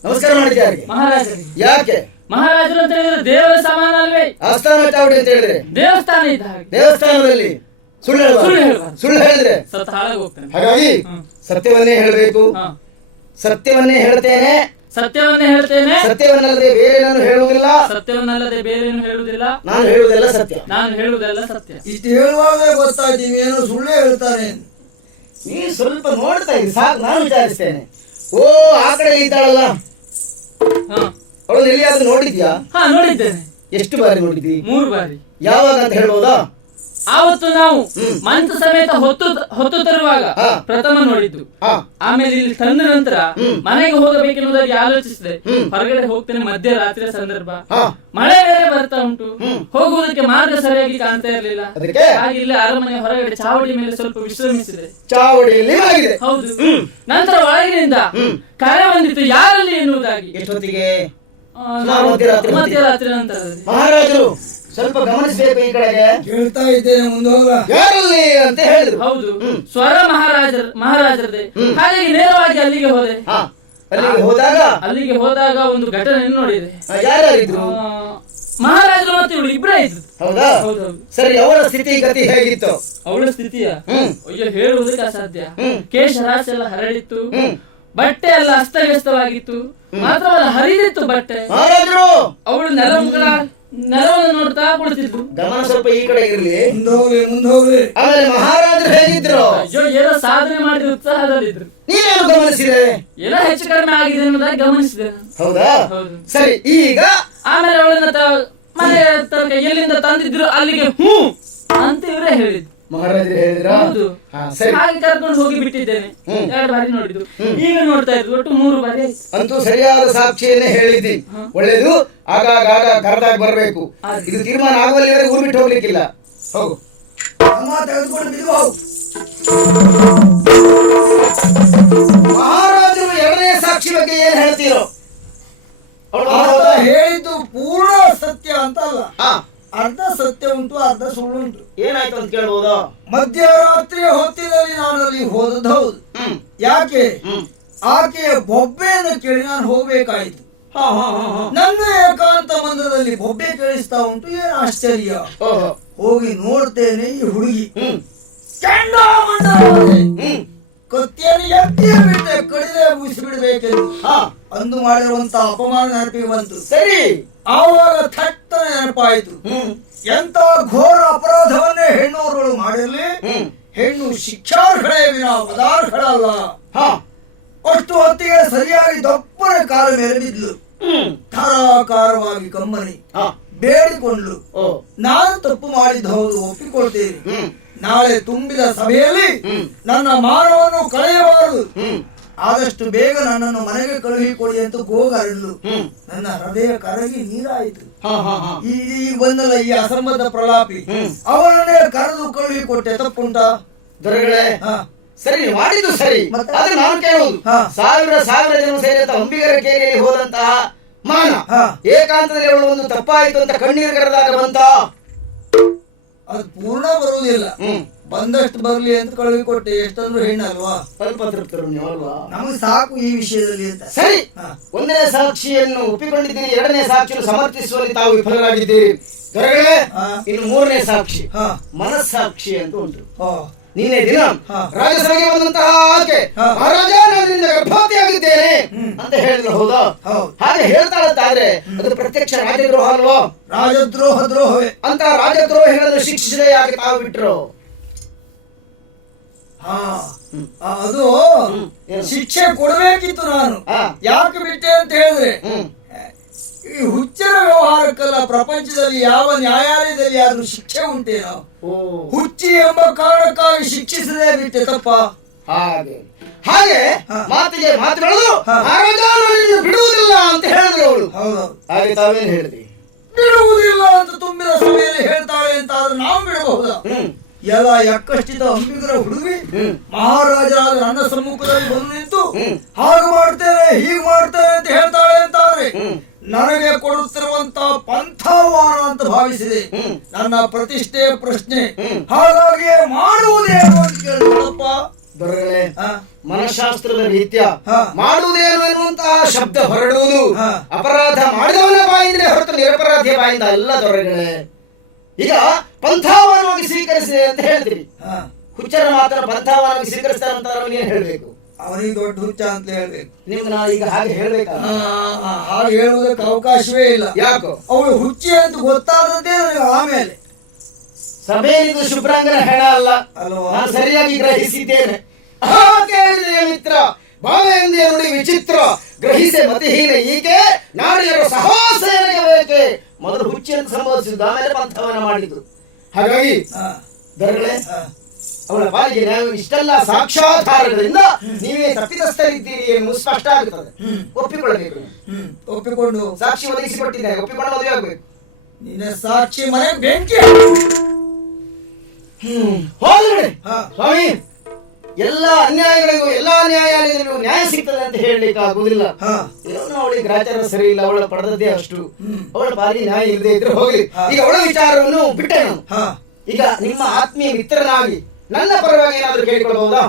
ನಮಸ್ಕಾರ ಮಾಡಿದ್ಯಾರಿಗೆ? ಮಹಾರಾಜರಿಗೆ. ಯಾಕೆ? ಮಹಾರಾಜರು ಅಂತ ಹೇಳಿದ್ರೆ ದೇವರ ಸಮಾನ ಅಲ್ವೇ? ಆಸ್ಥಾನ ಚಾವಡಿ ಅಂತ ಹೇಳಿದ್ರೆ ದೇವಸ್ಥಾನ ಇದ್ದ ಹಾಗೆ. ದೇವಸ್ಥಾನದಲ್ಲಿ ಸುಳ್ಳು ಹೇಳಬಾರದು. ಸುಳ್ಳು ಹೇಳಿದ್ರೆ ಸತ್ತ ಹಾಳಾಗಿ ಹೋಗ್ತಾನೆ. ಹಾಗಾಗಿ ಸತ್ಯವನ್ನೇ ಹೇಳಬೇಕು. ಸತ್ಯವನ್ನೇ ಹೇಳ್ತೇನೆ, ಸತ್ಯವನ್ನೇ ಹೇಳ್ತೇನೆ, ಸತ್ಯವನ್ನಲ್ಲದೆ ಬೇರೆ ನಾನು ಹೇಳುವುದಿಲ್ಲ, ಸತ್ಯವನ್ನಲ್ಲದೆ ಬೇರೇನು ಹೇಳುವುದಿಲ್ಲ, ನಾನು ಹೇಳುವುದೆಲ್ಲ ಸತ್ಯ. ನಾನು ಹೇಳುವುದೆಲ್ಲ ಸತ್ಯ. ಇಷ್ಟು ಹೇಳುವಾಗಲೇ ಗೊತ್ತಾಯ್ತು ಇವೇನೋ ಸುಳ್ಳು ಹೇಳ್ತಾನೆ. ನೀ ಸ್ವಲ್ಪ ನೋಡ್ತಾ ಇದ್ದಿ ಸಾಕು, ನಾನು ವಿಚಾರಿಸ್ತೇನೆ. ಓ, ಆ ಕಡೆ ಇದ್ದಾಳಲ್ಲ, ಅವಳು ಎಲ್ಲಿಯಾದ್ರೂ ನೋಡಿದ್ಯಾ? ನೋಡಿದ್ದೇನೆ. ಎಷ್ಟು ಬಾರಿ ನೋಡಿದ್ದಿ? 3 ಬಾರಿ. ಯಾವಾಗ ಅಂತ ಹೇಳ್ಬೋದಾ? ಆವತ್ತು ನಾವು ಮಂಚ ಸಮೇತ ಹೊತ್ತು ತರುವಾಗ ಪ್ರಥಮ ನೋಡಿದ್ದು. ಆಮೇಲೆ ಇಲ್ಲಿ ತಂದ ನಂತರ ಮನೆಗೆ ಹೋಗಬೇಕೆನ್ನುವುದಾಗಿ ಆಲೋಚಿಸಿದೆ. ಹೊರಗಡೆ ಹೋಗ್ತೇನೆ, ಮಧ್ಯರಾತ್ರಿಯ ಸಂದರ್ಭ, ಮಳೆ ಬೇರೆ ಬರ್ತಾ ಉಂಟು, ಹೋಗುವುದಕ್ಕೆ ಮಾರ್ಗ ಸರಿಯಾಗಿ ಕಾಣ್ತಾ ಇರಲಿಲ್ಲ. ಹಾಗೆ ಇಲ್ಲಿ ಅರಮನೆ ಹೊರಗಡೆ ಚಾವಡಿ ಮೇಲೆ ಸ್ವಲ್ಪ ವಿಶ್ರಮಿಸಿದೆ. ಚಾವಡಿಯಲ್ಲಿ ಹೌದು. ನಂತರ ಒಳಗಿನಿಂದ ಕರೆ ಬಂದಿತ್ತು, ಯಾರಲ್ಲಿ ಎನ್ನುವುದಾಗಿ. ಎಷ್ಟೊತ್ತಿಗೆ? ಮಧ್ಯರಾತ್ರಿ ನಂತರದಲ್ಲಿ. ಮಹಾರಾಜರು ಸ್ವಲ್ಪ ಗಮನಿಸಬೇಕು, ಈ ಕಡೆಗೆ ಕೇಳ್ತಾ ಇದ್ದೇನೆ, ಮುಂದೆ ಹೋಗ. ಯಾರಲ್ಲಿ ಅಂತ ಹೇಳಿದ್ರು. ಹೌದು, ಸ್ವರ ಮಹಾರಾಜರದೇ. ಹಾಗಾಗಿ ನೇರವಾಗಿ ಅಲ್ಲಿಗೆ ಹೋದೆ. ಅಲ್ಲಿಗೆ ಹೋದಾಗ ಒಂದು ಘಟನೆ ನೋಡಿದೆ. ಯಾರಿದ್ರು? ಮಹಾರಾಜರು ಮತ್ತೆ ಇವಳು ಇಬ್ಬರೇ ಇದ್ರು. ಹೌದಾ? ಸರಿ, ಅವರ ಸ್ಥಿತಿ ಗತಿ ಹೇಗಿತ್ತು? ಅವಳ ಸ್ಥಿತಿಯ ಅಯ್ಯೋ ಹೇಳುವುದಕ್ಕೆ ಅಸಾಧ್ಯ. ಕೇಶರಾಶಿ ಎಲ್ಲ ಹರಡಿತ್ತು, ಬಟ್ಟೆ ಎಲ್ಲ ಅಸ್ತವ್ಯಸ್ತವಾಗಿತ್ತು, ಮಾತ್ರವಲ್ಲ ಹರಿದಿತ್ತು ಬಟ್ಟೆ. ಅವಳು ನೆಲವನ್ನು ನೋಡ್ತಾ ಕುಳಿತಿದ್ದು. ಗಮನ ಸ್ವಲ್ಪ ಈ ಕಡೆ ಇರ್ಲಿ. ಮುಂದೆ ಹೋಗ್ಲಿ. ಆಮೇಲೆ ಮಹಾರಾಜರು ಹೇಗಿದ್ರು? ಅಯ್ಯೋ ಏನೋ ಸಾಧನೆ ಮಾಡಿದ ಉತ್ಸಾಹದಲ್ಲಿದ್ರು. ನೀನೇನು ಗಮನಿಸಿದೆ? ಏನೋ ಹೆಚ್ಚು ಕಡಿಮೆ ಆಗಿದೆ ಅನ್ನೋದಾಗಿ ಗಮನಿಸಿದೆ. ಹೌದಾ? ಸರಿ, ಈಗ ಆಮೇಲೆ ಅವಳನ್ನ ಮನೆ ತನಕ ಎಲ್ಲಿಂದ ತಂದಿದ್ರು ಅಲ್ಲಿಗೆ ಅಂತ ಇವರೇ ಹೇಳಿದ್ರು. ಮಹಾರಾಜರು ಹೇಳಿದ್ರ? ಹೌದು. ಹಾಗೆ ಕರ್ಕೊಂಡು ಹೋಗಿ ಬಿಟ್ಟಿದ್ದೇನೆ. 2 ಬಾರಿ ನೋಡಿದ್ದು, ಈಗ ನೋಡ್ತಾ ಇದ್ರು, ಒಟ್ಟು 3 ಬಾರಿ ಆಯ್ತು. ಅಂತೂ ಸರಿಯಾದ ಸಾಕ್ಷಿಯನ್ನೇ ಹೇಳಿದ್ದಿ. ಒಳ್ಳೇದು. ಆಗಾಗ ಕರೆದಾಗ ಬರ್ಬೇಕು. ಇದು ತೀರ್ಮಾನ ಆಗುವಲ್ಲಿವರೆಗೆ ಊರು ಬಿಟ್ಟು ಹೋಗ್ಲಿಕ್ಕಿಲ್ಲ. ಹೋಗು. ತೆಗೆದುಕೊಂಡು ಬಿದ್ದು ಹೋಗು. ಮಹಾರಾಜರು ಎರಡನೇ ಸಾಕ್ಷಿ ಬಗ್ಗೆ ಏನ್ ಹೇಳ್ತೀರೋ? ಹೇಳಿದ್ದು ಪೂರ್ಣ ಸತ್ಯ ಅಂತ ಅಲ್ಲ, ಅರ್ಧ ಸತ್ಯ ಉಂಟು, ಅರ್ಧ ಸುಳ್ಳು ಉಂಟು. ಏನಾಯ್ತು ಅಂತ ಕೇಳ್ಬೋದಾ? ಮಧ್ಯರಾತ್ರಿಯ ಹೊತ್ತಿನಲ್ಲಿ ನಾನು ಅಲ್ಲಿ ಹೋದದ್ದು ಹೌದು. ಯಾಕೆ? ಆಕೆಯ ಬೊಬ್ಬೆಯನ್ನು ಕೇಳಿ ನಾನು ಹೋಗ್ಬೇಕಾಯ್ತು. ನನ್ನ ಏಕಾಂತ ಮಂದಿರದಲ್ಲಿ ಬೊಬ್ಬೆ ಕೇಳಿಸ್ತಾ ಉಂಟು. ಏನು ಆಶ್ಚರ್ಯ! ಹೋಗಿ ನೋಡ್ತೇನೆ, ಈ ಹುಡುಗಿ ಕತ್ತಿಯನ್ನು ಎತ್ತಿ ಬಿಟ್ಟೆ, ಕಡಿದೆ ಮುಗಿಸಿಬಿಡ್ಬೇಕೆಂದು ಅಂದು ಮಾಡಿರುವಂತ ಅಪಮಾನ ನೆನಪಿಗೆ ಬಂತು. ಸರಿ, ಆವಾಗ ಥಟ್ಟನೆ ನೆನಪಾಯಿತು, ಎಂತ ಘೋರ ಅಪರಾಧವನ್ನೇ ಹೆಣ್ಣುವರುಗಳು ಮಾಡಿರಲಿ, ಹೆಣ್ಣು ಶಿಕ್ಷಾರ್ಹಳೆ ವಿನ ಪದಾರ್ಹಳಲ್ಲ. ಅಷ್ಟು ಹೊತ್ತಿಗೆ ಸರಿಯಾಗಿ ದಪ್ಪನೆ ಕಾಲ ಮೇಲೆ ಬಿದ್ಲು. ಧಾರಾಕಾರವಾಗಿ ಕಮ್ಮನಿ ಬೇಡಿಕೊಂಡ್ಲು. ನಾನು ತಪ್ಪು ಮಾಡಿದ್ದು ಹೌದು, ಒಪ್ಪಿಕೊಳ್ತೇನೆ. ನಾಳೆ ತುಂಬಿದ ಸಭೆಯಲ್ಲಿ ನನ್ನ ಮಾನವನ್ನು ಕಳೆಯಬಾರದು. ಆದಷ್ಟು ಬೇಗ ನನ್ನನ್ನು ಮನೆಗೆ ಕಳುಹಿಕೊಡಿ ಅಂತ ಗೋಗರಡ್ಲು. ನನ್ನ ಹೃದಯ ಕರಗಿ ನೀರಾಯಿತು. ಈಗ ಬಂದಲ್ಲ ಈ ಅಸಂಬದ್ಧ ಪ್ರಲಾಪಿ, ಅವನನ್ನೇ ಕರೆದು ಕಳುಹಿಕೊಟ್ಟೆ. ತಪ್ಪುಂಟಾ? ದೊರೆಗಳೇ, ಸರಿ ಮಾಡಿದ್ದು ಸರಿ. ಆದ್ರೆ ನಾನು ಕೇಳುವುದು, ಸಾವಿರ ಜನ ಸೇರಿದ ಅಂಬಿಗರ ಕೇರಿಯಲ್ಲಿ ಹೋದಂತಹ ಮಾನ ಏಕಾಂತದಲ್ಲಿ ಅವಳು ಒಂದು ತಪ್ಪಾಯಿತು ಅಂತ ಕಣ್ಣೀರು ಕರೆದಾಗ ಬಂತ? ಅದು ಪೂರ್ಣ ಬರುವುದಿಲ್ಲ, ಬಂದಷ್ಟು ಬರ್ಲಿ ಅಂತ ಕಳುಹಿಕೊಟ್ಟೆ. ಎಷ್ಟಂದ್ರೂ ಹೆಣ್ಣಲ್ವಾ? ಸ್ವಲ್ಪ ತೃಪ್ತರು ನೀವಲ್ವಾ? ನಮಗೆ ಸಾಕು ಈ ವಿಷಯದಲ್ಲಿ ಅಂತ. ಸರಿ, ಒಂದನೇ ಸಾಕ್ಷಿಯನ್ನು ಒಪ್ಪಿಕೊಂಡಿದ್ದೀನಿ, ಎರಡನೇ ಸಾಕ್ಷಿಯನ್ನು ಸಮರ್ಥಿಸುವಲ್ಲಿ ತಾವು ವಿಫಲರಾಗಿದ್ದೀರಿ. ದೊರೆಗಳೇ, ಇನ್ನು 3ನೇ ಸಾಕ್ಷಿ ಮನಸ್ಸಾಕ್ಷಿ ಅಂತ ಉಂಟು. ನೀನೇ ದಿನ ರಾಜಸಭೆಗೆ ಬಂದಂತಹ ಆಕೆ ಮಹಾರಾಜ ನಾನು ನಿನ್ನ ಗರ್ಭವತಿಯಾಗಿದ್ದೇನೆ ಅಂತ ಹೇಳಿದ್ರು. ಹೌದಾ? ಹಾಗೆ ಹೇಳ್ತಾಳಂತಾದ್ರೆ ಅದು ಪ್ರತ್ಯಕ್ಷ ರಾಜದ್ರೋಹ ಅಲ್ವೋ? ದ್ರೋಹವೇ ಅಂತ ರಾಜದ್ರೋಹಿಗಳನ್ನು ಶಿಕ್ಷಿಸದೆ ಯಾಕೆ ತಾವು ಬಿಟ್ರು? ಅದು ಶಿಕ್ಷೆ ಕೊಡಬೇಕಿತ್ತು ನಾನು. ಯಾಕೆ ಬಿಟ್ಟೆ ಅಂತ ಹೇಳಿದ್ರೆ, ಈ ಹುಚ್ಚರ ವ್ಯವಹಾರಕ್ಕೆಲ್ಲ ಪ್ರಪಂಚದಲ್ಲಿ ಯಾವ ನ್ಯಾಯಾಲಯದಲ್ಲಿ ಆದ್ರೂ ಶಿಕ್ಷೆ ಉಂಟೇನೋ? ಹುಚ್ಚಿ ಎಂಬ ಕಾರಣಕ್ಕಾಗಿ ಶಿಕ್ಷಿಸದೇ ಬಿಟ್ಟೆ ತಪ್ಪ? ಹಾಗೆ ಹಾಗೆ ಮಾತಿಗೆ ಮಾತು ಬೆಳೆದು ಮಹಾರಾಜ ನನ್ನನ್ನು ಬಿಡುವುದಿಲ್ಲ ಅಂತ ಹೇಳಿದ್ರು ಅವಳು. ಹೌದೌದು. ಹಾಗೆ ತಾವೇನು ಹೇಳಿದ್ರಿ? ಬಿಡುವುದಿಲ್ಲ ಅಂತ ತುಂಬಿದ ಸಭೆಯಲ್ಲಿ ಹೇಳ್ತಾಳೆ ಅಂತ ಆದ್ರೆ ನಾವು ಬಿಡಬಹುದಾ? ಎಲ್ಲ ಯಕ್ಕಷ್ಟಿತ ಅಂಬಿಗರ ಹುಡುಗಿ ಮಹಾರಾಜರಾದ ನನ್ನ ಸಮ್ಮುಖದಲ್ಲಿ ಬಂದು ನಿಂತು ಹಾಗೆ ಮಾಡ್ತೇನೆ ಹೀಗೆ ಮಾಡ್ತೇನೆ ಅಂತ ಹೇಳ್ತಾಳೆ ಅಂತಾದ್ರೆ ನನಗೆ ಕೊಡುತ್ತಿರುವಂತ ಪಂಥಾವಾನ ಅಂತ ಭಾವಿಸಿದೆ. ನನ್ನ ಪ್ರತಿಷ್ಠೆಯ ಪ್ರಶ್ನೆ. ಹಾಗಾಗಿ ಮಾಡುವುದೇನು ಅಂತ ಕೇಳಿದಪ್ಪ. ದೊರೆಗಳೇ, ಮನಃಶಾಸ್ತ್ರದ ರೀತ್ಯ ಮಾಡುವುದೇನು ಎನ್ನುವಂತಹ ಶಬ್ದ ಹೊರಡುವುದು ಅಪರಾಧ ಮಾಡಿದವನ ಬಾಯಿಂದಲೇ ಹೊರತು ನಿರಪರಾಧಿಯ ಬಾಯಿಂದ ಅಲ್ಲ ದೊರೆಗಳೇ. ಈಗ ಪಂಥಾವಾನವಾಗಿ ಸ್ವೀಕರಿಸಿದೆ ಅಂತ ಹೇಳ್ತೀರಿ. ಹುಚ್ಚರ ಮಾತ್ರ ಪಂಥಾವಾನವಾಗಿ ಸ್ವೀಕರಿಸ್ತಾರೆ ಅಂತ ಏನ್ ಹೇಳ್ಬೇಕು? ಅವನಿಗೆ ದೊಡ್ಡ ಹುಚ್ಚ ಅಂತ ಹೇಳ್ಬೇಕು. ನಿಮ್ಗೆ ನಾ ಈಗ ಹಾಗೆ ಹೇಳ್ಬೇಕ? ಹಾಗೆ ಹೇಳುವುದಕ್ಕೆ ಅವಕಾಶವೇ ಇಲ್ಲ. ಯಾಕೋ? ಅವಳು ಹುಚ್ಚಿ ಅಂತ ಗೊತ್ತಾದದ್ದೇ ನನಗೆ ಆಮೇಲೆ. ಸಭೆಯಲ್ಲಿ ಶುಭ್ರಾಂಗನ ಹೇಳ ಅಲ್ಲ ಅಲ್ವಾ? ನಾನು ಸರಿಯಾಗಿ ಗ್ರಹಿಸಿದ್ದೇನೆ. ಕೇಳಿದೆ ಮಿತ್ರ, ಬಾವೆಂದೇ ನುಡಿ ವಿಚಿತ್ರ, ಗ್ರಹಿಸೆ ಮತಿಹೀನ ಈಕೆ, ನಾರಿಯರ ಸಹವಾಸ ನನಗೆ ಬೇಕೆ. ಮೊದಲು ಹುಚ್ಚಿಯನ್ನು ಸಂಬೋಧಿಸಿದ್ದು, ಆಮೇಲೆ ಪಂಥವನ್ನ ಮಾಡಿದ್ದು. ಹಾಗಾಗಿ ದೊರೆಗಳೇ, ಅವಳ ಪಾಲಿಗೆ ನಾವು ಇಷ್ಟೆಲ್ಲ ಸಾಕ್ಷಾಧಾರಗಳಿಂದ ನೀವೇ ತಪ್ಪಿತಸ್ಥರಿದ್ದೀರಿ ಎನ್ನುವುದು ಸ್ಪಷ್ಟ ಆಗುತ್ತದೆ. ಒಪ್ಪಿಕೊಳ್ಳಬೇಕು. ಒಪ್ಪಿಕೊಂಡು ಸಾಕ್ಷಿ ಒದಗಿಸಿಕೊಟ್ಟಿದ್ದಾರೆ, ಒಪ್ಪಿಕೊಂಡು ಮದುವೆ ಆಗ್ಬೇಕು. ನಿನ್ನ ಸಾಕ್ಷಿ ಮನೆ ಬೆಂಕಿ. ಹೋದ್ರೆ ಸ್ವಾಮಿ, ಎಲ್ಲ ಅನ್ಯಾಯಗಳಿಗೂ ಎಲ್ಲಾ ನ್ಯಾಯಾಲಯಗಳಿಗೂ ನ್ಯಾಯ ಸಿಗ್ತದೆ ಅಂತ ಹೇಳಲಿಕ್ಕೆ ಆಗುದಿಲ್ಲ. ಏನೋ ಅವಳಿಗೆ ಗ್ರಾಚಾರ ಸರಿ ಇಲ್ಲ, ಅವಳ ಪಡೆದದ್ದೇ ಅಷ್ಟು. ಅವಳ ಪಾಲಿ ನ್ಯಾಯ ಇಲ್ಲದೆ ಇದ್ರೆ ಹೋಗ್ಲಿ. ಈಗ ಅವಳ ವಿಚಾರವನ್ನು ಬಿಟ್ಟೆ ನಾನು. ಈಗ ನಿಮ್ಮ ಆತ್ಮೀಯ ಮಿತ್ರನಾಗಿ ನನ್ನ ಪರವಾಗಿ ಏನಾದ್ರೂ ಕೇಳಿಕೊಳ್ಳಬಹುದಾ?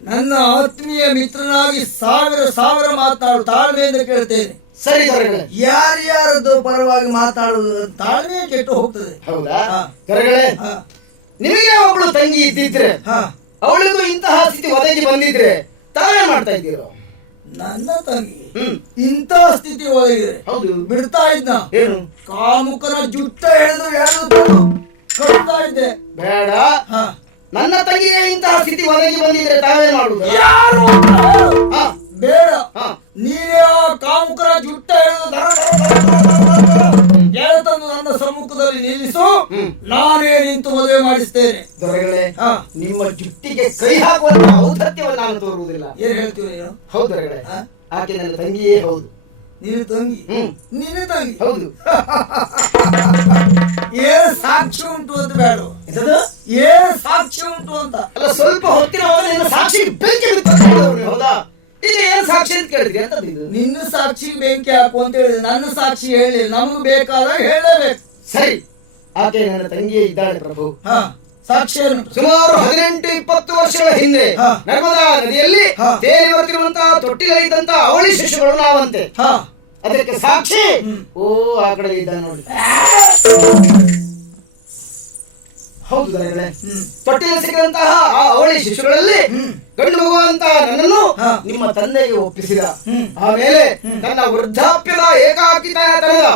ನನ್ನ ಆತ್ಮೀಯ ಮಿತ್ರನಾಗಿ ಸಾವಿರ ಮಾತನಾಡು ತಾಳ್ಮೆಯಿಂದ ಕೇಳ್ತೇನೆ. ಸರಿ ದೊರೆಗಳೇ. ಯಾರ್ಯಾರದ್ದು ಪರವಾಗಿ ಮಾತಾಡುವುದು ತಾಳ್ಮೆ ಕೆಟ್ಟು ಹೋಗ್ತದೆ. ಹೌದಾ ದೊರೆಗಳೇ? ನಿಮಗೆ ಒಬ್ಳು ತಂಗಿ ಇದ್ದಿದ್ರೆ, ಅವಳಿಗೂ ಇಂತಹ ಸ್ಥಿತಿ ಒದಗಿ ಬಂದಿದ್ರೆ ತಾವೇ ಮಾಡ್ತಾ ಇದ್ದೀರೋ? ನನ್ನ ತಂಗಿ ಇಂಥ ಸ್ಥಿತಿ ಒದಗಿದೆ. ಹೌದು, ಬಿಡ್ತಾ ಇದ್ದ. ಏನು? ಕಾಮುಕನ ಜುಟ್ಟ ಎಳೆದು ಕಟ್ತಾ ಇದ್ದೆ. ಬೇಡ, ನನ್ನ ತಂಗಿಗೆ ಇಂತಹ ಸ್ಥಿತಿ ಒದಗಿ ಬಂದಿದ್ರೆ ತಾವೇ ಮಾಡುದು? ಯಾರು ಬೇಡ, ನೀನೇ ಆ ಕಾಮುಕರ ಜುಟ್ಟ ಎಳೆದು ನನ್ನ ಸಮ್ಮುಖದಲ್ಲಿ ನಿಲ್ಲಿಸು, ನಾನೇ ನಿಂತು ಮದುವೆ ಮಾಡಿಸ್ತೇನೆ. ದೊರೆಗಳೇ, ನಿಮ್ಮ ಜುಟ್ಟಿಗೆ ಕೈ ಹಾಕುವಂತ ಔದಾರ್ಯವನ್ನು ನಾನು ತೋರುವುದಿಲ್ಲ. ಏನ್ ಹೇಳ್ತೀವಿ ನೀನು? ಹೌದು ದೊರೆಗಳೇ, ಆಕೆ ನನ್ನ ತಂಗಿಯೇ ಹೌದು. ನೀನು ತಂಗಿ? ನಿನ್ನ ತಂಗಿ ಹೌದು. ಏನ್ ಸಾಕ್ಷಿ ಉಂಟು ಅಂತ ಬೇಡ, ಏನ್ ಸಾಕ್ಷಿ ಉಂಟು ಅಂತ ಅಲ್ಲ. ಸ್ವಲ್ಪ ಹೊತ್ತಿನ ಸಾಕ್ಷಿ ಬೆಂಕಿ ಹೌದಾ? ಈಗ ಏನ್ ಸಾಕ್ಷಿ ಅಂತ ಕೇಳಿದ್ರಿ? ಅಂತ ನಿನ್ನ ಸಾಕ್ಷಿ ಬೆಂಕಿ ಹಾಕು ಅಂತ ಹೇಳಿದ್ರೆ ನನ್ನ ಸಾಕ್ಷಿ ಹೇಳಿ ನಮ್ಗೆ ಬೇಕಾದಾಗ ಹೇಳಬೇಕು. ಸರಿ, ಆಕೆ ನನ್ನ ತಂಗಿಯೇ ಇದ್ದಾಳೆ ಪ್ರಭು. ಸಾಕ್ಷಿ ಸುಮಾರು 18-20 ವರ್ಷಗಳ ಹಿಂದೆ ನರ್ಮದಾ ನದಿಯಲ್ಲಿ ತೇಲಿ ಬರ್ತಿರುವಂತಹ ತೊಟ್ಟಿಗಳಿದ್ದಂತ ಅವಳಿ ಶಿಶುಗಳು ನಾವಂತೆ. ಅದಕ್ಕೆ ಸಾಕ್ಷಿ ಓ ಆ ಕಡೆ ಇದ್ದ ನೋಡಿ. ಹೌದು ದೊರೆಗಳೇ, ತೊಟ್ಟಿಯಲ್ಲಿ ಸಿಕ್ಕಂತಹ ಆ ಅವಳಿ ಶಿಶುಗಳಲ್ಲಿ ಗಂಡು ಮಗುವಂತ ನನ್ನನ್ನು ನಿಮ್ಮ ತಂದೆಗೆ ಒಪ್ಪಿಸಿದ. ಆಮೇಲೆ ನನ್ನ ವೃದ್ಧಾಪ್ಯದ ಏಕಾಕಿತನದ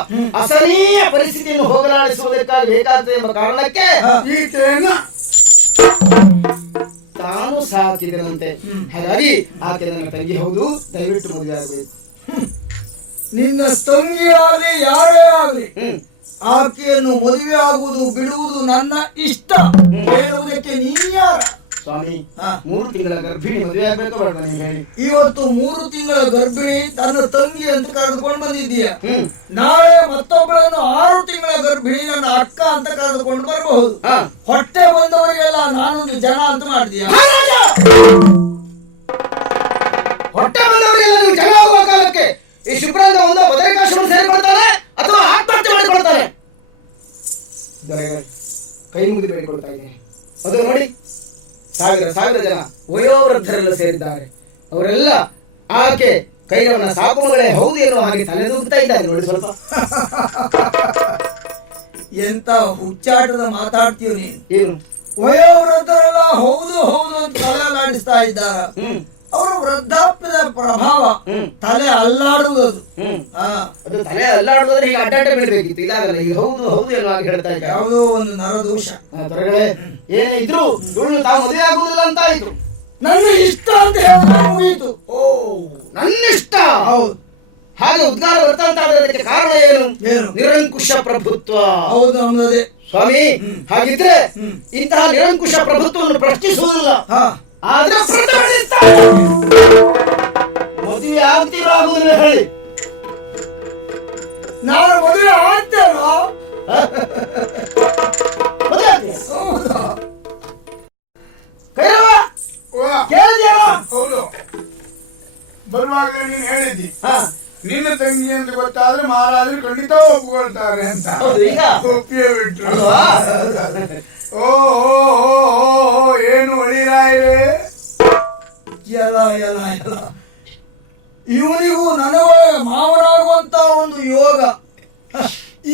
ಅಸಹನೀಯ ಪರಿಸ್ಥಿತಿಯನ್ನು ಹೋಗಲಾಡಿಸುವುದಕ್ಕಾಗಿ ಬೇಕಾಗ್ತದೆ ಎಂಬ ಕಾರಣಕ್ಕೆ ತಾನು ಸಾಕಿದನಂತೆ. ಹಾಗಾಗಿ ಆಕೆ ನನ್ನ ತಂಗಿ ಹೌದು, ದಯವಿಟ್ಟು ಮದುವೆ ಆಗಬೇಕು. ನಿನ್ನ ತಂಗಿ ಆಗಲಿ ಯಾರೇ ಆಗಲಿ ಆಕೆಯನ್ನು ಮದುವೆ ಆಗುವುದು ಬಿಡುವುದು ನನ್ನ ಇಷ್ಟ. ಹೇಳುವುದಕ್ಕೆ ನೀನು ಯಾರ? ಸ್ವಾಮಿ, 3 ತಿಂಗಳ ಗರ್ಭಿಣಿ ಮದುವೆ ಆಗ್ಬೇಕು ಬೇಡ ನೀವು ಹೇಳಿ. ಇವತ್ತು 3 ತಿಂಗಳ ಗರ್ಭಿಣಿ ತನ್ನ ತಂಗಿ ಅಂತ ಕರೆದುಕೊಂಡು ಬಂದಿದ್ದೀಯ. ನಾಳೆ ಮತ್ತೊಬ್ಬಳನ್ನು 6 ತಿಂಗಳ ಗರ್ಭಿಣಿ ನನ್ನ ಅಕ್ಕ ಅಂತ ಕರೆದುಕೊಂಡು ಬರಬಹುದು. ಹೊಟ್ಟೆ ಬಂದವರಿಗೆಲ್ಲ ನಾನೊಂದು ಜನ ಅಂತ ಮಾಡಿದೀಯ. ಹೊಟ್ಟೆ ಬಂದವರಿಗೆಲ್ಲ ನೀವು ಜನ ಆಗುವ ಕಾಲಕ್ಕೆ ಈ ಶುಭ್ರಾಂಗ ಒಂದು ಬದರಿಕಾಶ್ರಮ ಸೇರಿಕೊಳ್ತಾರೆ ಅಥವಾ ಆತ್ಮಹತ್ಯೆ ಮಾಡಿಕೊಳ್ತಾರೆ? ಕೈ ಮುಗಿದು ಬೇಡಿಕೊಳ್ತಾ ಇದ್ದೇನೆ. ಅದು ನೋಡಿ, ಸಾವಿರ ಜನ ವಯೋವೃದ್ಧರೆಲ್ಲ ಸೇರಿದ್ದಾರೆ. ಅವರೆಲ್ಲ ಆಕೆ ಕೈರವನ ಸಾಕುಮಗಳೇ ಹೌದು ಎನ್ನುವ ಹಾಗೆ ತಲೆದೂಗ್ತಾ ಇದ್ದಾರೆ ನೋಡಿ. ಸ್ವಲ್ಪ ಎಂತ ಹುಚ್ಚಾಟದ ಮಾತಾಡ್ತೀವಿ ನೀನು. ಏನು ವಯೋವೃದ್ಧರೆಲ್ಲ ಹೌದು ಹೌದು ಅಂತ ತಲೆ ಅಲ್ಲಾಡಿಸ್ತಾ ಇದ್ದಾರ. ಅವರ ವೃದ್ಧಾಪ್ಯದ ಪ್ರಭಾವ ತಲೆ ಅಲ್ಲಾಡುವುದು. ಅದು ತಲೆ ಅಲ್ಲಾಡುವುದ್ರೆ ಈಗ ಅಡ್ಡಾಟ ಬೀಳ್ಬೇಕಿತ್ತು, ಇದಾಗಲ್ಲ. ಈಗ ಹೌದು ಹೌದು ಎನ್ನುವ ಹಾಗೆ ಹೇಳ್ತಾ ಇದ್ದಾರೆ. ಯಾವುದೋ ಒಂದು ನರದೋಷ. ತೊರೆಗಳೇ, ಏನೇ ಇದ್ರು ಇವಳು ತಾವು ಮದುವೆ ಆಗುವುದಿಲ್ಲ ಅಂತ ಆಯ್ತು. ನನ್ನ ಇಷ್ಟ ಅಂತ ಹೇಳಿದ್ರೆ ಮುಗಿಯಿತು. ಓ, ನನ್ನಿಷ್ಟ. ಹೌದು. ಹಾಗೆ ಉದ್ಗಾರ ವೃತ್ತಾಂತ ಆಗೋದಕ್ಕೆ ಕಾರಣ ಏನು? ನಿರಂಕುಶ ಪ್ರಭುತ್ವ. ಹೌದು, ನಮ್ಮದೇ ಸ್ವಾಮಿ. ಹಾಗಿದ್ರೆ ಇಂತಹ ನಿರಂಕುಶ ಪ್ರಭುತ್ವವನ್ನು ಪ್ರಶ್ನಿಸುವುದಿಲ್ಲ. ಆದ್ರೆ ಪ್ರತಿಭಟಿಸ್ತಾರೆ. ಮದುವೆ ಆಗ್ತೀರೋ ಆಗುದಿಲ್ಲ ಹೇಳಿ. ನಾನು ಮದುವೆ ಆಗ್ತೇನೋ? ಮದುವೆ ಆಗ್ತೀಯ? ಹೌದಾ? ಕೈರವ ವಾ, ಕೇಳಿದ್ಯಾರೋ? ಹೌದು. ಬರುವಾಗಲೇ ನೀನು ಹೇಳಿದ್ದಿ ಹಾ, ನಿನ್ನ ತಂಗಿ ಅಂತ ಗೊತ್ತಾದ್ರೆ ಮಹಾರಾಜರು ಖಂಡಿತ ಒಪ್ಕೊಳ್ತಾರೆ ಅಂತ. ಹೌದು, ಈಗ ಒಪ್ಪಿಯೇ ಬಿಟ್ರು. ಅಲ್ವಾ? ಓ ಏನು ಒಳಿರಾಯಿವೆ. ಎಲ್ಲ ಎಲ್ಲ ಎಲ್ಲ ಇವನಿಗೂ ನನಗೂ ಮಾವನಾಗುವಂತ ಒಂದು ಯೋಗ.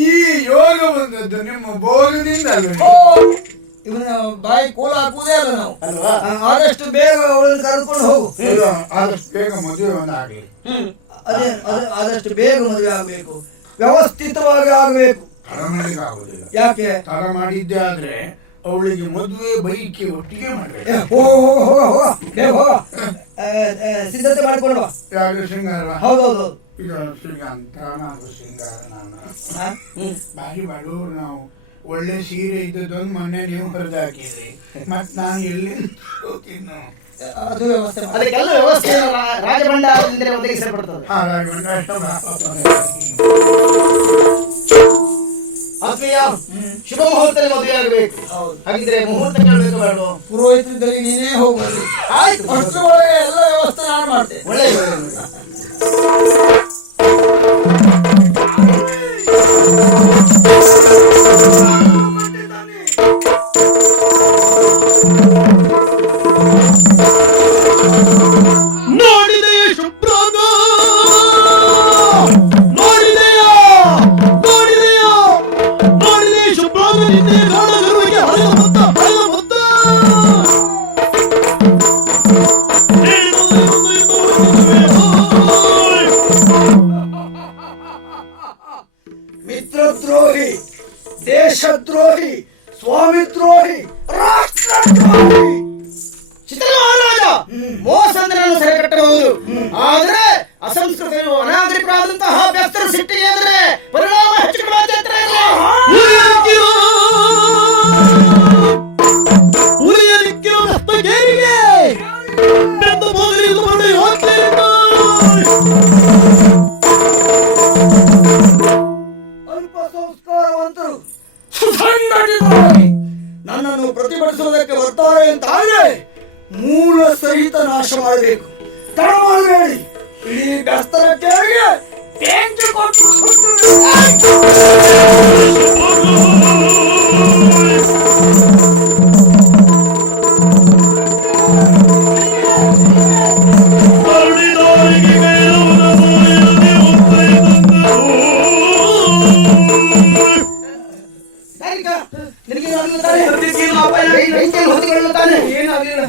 ಈ ಯೋಗ ಬಂದದ್ದು ನಿಮ್ಮ ಭೋಗದಿಂದ ಅಲ್ವೇ? ಓ, ಇವನ ಬಾಯಿ ಕೋಲ ಹಾಕುವುದೇ ಅಲ್ಲ ನಾವು. ಅಲ್ವಾ? ಆದಷ್ಟು ಬೇಗ ಅವಳನ್ನು ಕರ್ಕೊಂಡು ಹೋಗು. ಇಲ್ಲ, ಆದಷ್ಟು ಬೇಗ ಮದುವೆ ಒಂದಾಗಲಿ. ಆದಷ್ಟು ಬೇಗ ಮದುವೆ ಆಗಬೇಕು, ವ್ಯವಸ್ಥಿತವಾಗಿ ಆಗಬೇಕು. ತಡ ಮಾಡ್ಲಿಕ್ಕೆ ಆಗುದಿಲ್ಲ. ಯಾಕೆ? ತಡ ಮಾಡಿದ್ದೆ ಆದ್ರೆ ಅವಳಿಗೆ ಮದುವೆ ಬೈಕೆ ಒಟ್ಟಿಗೆ ಮಾಡ್ಬೇಕು. ಸಿದ್ಧತೆ ಮಾಡಿಕೊಂಡು ಬಾ. ಯಾರು ಶೃಂಗಾರ? ಹೌದೌದು. ಈಗ ಶ್ರೀಗಂಧ ನಾವು ಶೃಂಗಾರ ನಾನು ಬಾರಿ ಬಡವರು ನಾವು. ಒಳ್ಳೆ ಸೀರೆ ಇದ್ದದೊಂದು ಮೊನ್ನೆ ನೀವು ಹೊರದು ಹಾಕಿದ್ರಿ. ಮತ್ ನಾನು ಎಲ್ಲಿ ಹೋಗ್ತೀನಿ? ಅದು ವ್ಯವಸ್ಥೆ ಮಾಡಿ. ಅದಕ್ಕೆಲ್ಲ ವ್ಯವಸ್ಥೆ ರಾಜಭಂಡಾರದಿಂದಲೇ ಒದಗಿಸಲ್ಪಡ್ತದೆ. ಆತ್ಮೀಯ, ಶುಭ ಮುಹೂರ್ತದಲ್ಲಿ ಮದುವೆ ಆಗಬೇಕು. ಹೌದು. ಹಾಗಿದ್ರೆ ಮುಹೂರ್ತ ಕೇಳಬೇಕು ಬೇಡ? ಪುರೋಹಿತರಲ್ಲಿ ನೀನೇ ಹೋಗುದು. ಆಯ್ತು, ಅಷ್ಟರೊಳಗೆ ಎಲ್ಲ ವ್ಯವಸ್ಥೆ ನಾನು ಮಾಡ್ತೇನೆ. ಒಳ್ಳೆ ನೋಡಿದೆಯ ಶುಭ್ರಾಗ, ನೋಡಿದೆಯ ನೋಡಿದೆಯ ನೋಡಿದೆಯ ಶುಭ್ರಾಗ, ನಿನ್ನೆ ಕಾಣಗರುವಿಗೆ ಹಳೆಯ ಮುತ್ತ, ಹಳೆಯ ಮುತ್ತ. ಮಿತ್ರದ್ರೋಹಿ, ದೇಶದ್ರೋಹಿ, ಸ್ವಾಮಿದ್ರೋಹಿ, ರಾಷ್ಟ್ರದ್ರೋಹಿ. ಚಿತ್ರ ಮಹಾರಾಜ ಮೋಸ ಅಂದ್ರೆ ನಾನು ಸರಿ ಕಟ್ಟಬಹುದು, ಆದ್ರೆ ಅಸಂಸ್ಕೃತರು ಅನಾಗರಿಕರಾದಂತಹ ಬೆಸ್ತರ ಸಿಟ್ಟಿಗೆ ಅಂದ್ರೆ ಪರಿಣಾಮ ಹೆಚ್ಚು ಉಳಿಯಲಿಕ್ಕಿರೋ ಬೆಸ್ತಗೇರಿಗೆ ಬೆಂದ ಹೋಗಲಿದ್ದು ಮಾಡಿ ಹೋಗ್ತೇನೆ. ಅಲ್ಪ ಸಂಸ್ಕಾರವಂತರು ಸುಸಂಘಟಿತರಾಗಿ ನನ್ನನ್ನು ಪ್ರತಿಭಟಿಸುವುದಕ್ಕೆ ಬರ್ತಾರೆ ಅಂತಾದ್ರೆ ಮೂಲ ಸಹಿತ ನಾಶ ಮಾಡಬೇಕು. ತಡ ಮಾಡಬೇಡಿ. ಇಡೀ ಬೆಸ್ತರ ಕೇಳಿಗೆ ಬೆಂಕಿ ಕೊಟ್ಟು ಸುಟ್ಟು ಕರುಣಿದವರಿಗೆ ಕೈರವನ ಸೋಯದೆ ಒತ್ತಾಯದಂದರು.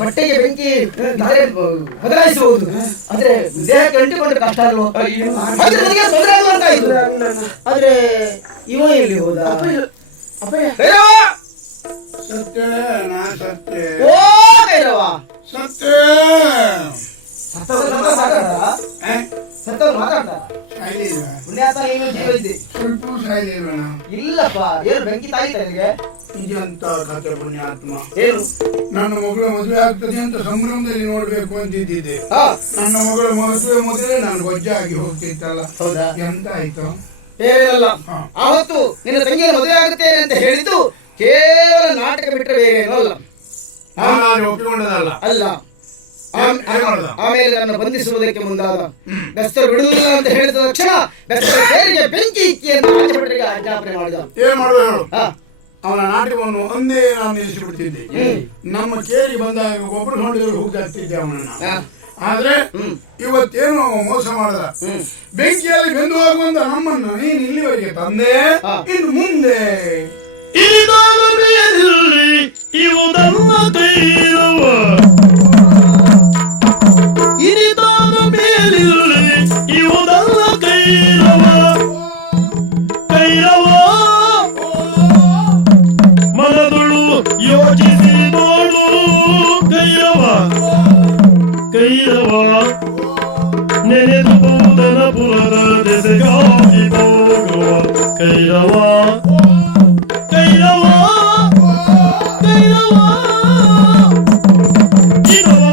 ಬಟ್ಟೆಗೆ ಬೆಂಕಿ ಬದಲಾಯಿಸಬಹುದು, ಆದ್ರೆ ದೇಹಕ್ಕೆ ಅಂಟಿಕೊಂಡ್ರೆ ಕಷ್ಟ ಅಲ್ವೋ? ಆದ್ರೆ ನನಗೆ ತೊಂದರೆ ಆಗುವಂತಾಯ್ತು. ಆದ್ರೆ ಇವ ಎಲ್ಲಿ ಹೋದ? ಭೈರವ! ಸತ್ಯ ನಾ ಸತ್ಯ ಓ ಭೈರವ! ಸತ್ಯ ಸತ್ತವ್ರು ಮಾತಾಡ್ತಾರ? ಶೈಲಿ ಇಲ್ಲ. ಪುಣ್ಯಾತ ನೀನು ಜೀವ ಇದ್ದಿ. ಸ್ವಲ್ಪ ಶೈಲಿ ಇಲ್ವಣ? ಇಲ್ಲಪ್ಪ, ಏನು ಬೆಂಕಿ ತಾಯಿತ ನಿನಗೆ? ಇದೆಂತ ಕಥೆ ಪುಣ್ಯಾತ್ಮ. ಏನು? ನನ್ನ ಮಗಳ ಮದುವೆ ಆಗ್ತದೆ ಅಂತ ಸಂಭ್ರಮದಲ್ಲಿ ನೋಡ್ಬೇಕು ಅಂತಿದ್ದಿದ್ದೆ. ಹಾ, ನನ್ನ ಮಗಳ ಮದುವೆ ಮೊದಲೇ ನಾನು ಗೊಜ್ಜಾಗಿ ಹೋಗ್ತಿತ್ತಲ್ಲ. ಹೌದಾ? ಎಂತ ಆಯ್ತು? ಏನಿಲ್ಲ. ಹಾ. ಆವತ್ತು ನಿನ್ನ ತಂಗಿಯ ಮದುವೆ ಆಗುತ್ತೇನೆ ಅಂತ ಹೇಳಿದ್ದು ಕೇವಲ ನಾಟಕ ಬಿಟ್ಟರೆ ಬೇರೇನೂ ಅಲ್ಲ. ನಾನು ಒಪ್ಪಿಕೊಂಡದಲ್ಲ. ಅಲ್ಲ. ಆಮೇಲೆ ನನ್ನ ಬಂಧಿಸುವುದಕ್ಕೆ ಮುಂದಾದ. ಬೆಸ್ತರು ಬಿಡುವುದಿಲ್ಲ ಅಂತ ಹೇಳಿದ ತಕ್ಷಣ ಬೆಸ್ತರ ಕೇರಿಗೆ ಬೆಂಕಿ ಇಕ್ಕಿ ಅಂತ ರಾಜಭಟರಿಗೆ ಆಜ್ಞಾಪನೆ ಮಾಡಿದ. ಏನ್ ಮಾಡುವ ಹೇಳು? ಹಾ, ಅವನ ನಾಟಕವನ್ನು ಒಂದೇ ನಾನು ನಿಲ್ಲಿಸಿಬಿಡ್ತಿದ್ದೆ. ನಮ್ಮ ಕೇರಿ ಬಂದಾಗ ಒಬ್ಬರು ನೋಡಿದ್ರು ಹೋಗ್ತಿದ್ದೆ ಅವನನ್ನ. ಆದ್ರೆ ಇವತ್ತೇನು ಮೋಸ ಮಾಡದ, ಬೆಂಕಿಯಲ್ಲಿ ಬೆಂದು ಹೋಗುವಂತ ನಮ್ಮನ್ನ ನೀನು ಇಲ್ಲಿವರೆಗೆ ತಂದೆ. ಇನ್ನು ಮುಂದೆ ಇರಿದಾದ ಮೇಲಿಲ್ಲಿ ಇವುದನ್ನ ಕೈರವ, ಇರಿದಾದ ಮೇಲಿಲ್ಲಿ ಇವುದನ್ನ ಕೈರವ, ಕೈರವ ಮನದೊಳು ಯೋಚಿಸಿ ನೋಡು. ಕೈರವ ಕೈರವ ನೆನೆದು ಬೌದನಪುರದ ದೆಸೆಗಾಗಿ ಹೋಗುವ. ಕೈರವ ಕೈರವ ಕೈರವ ಇರುವ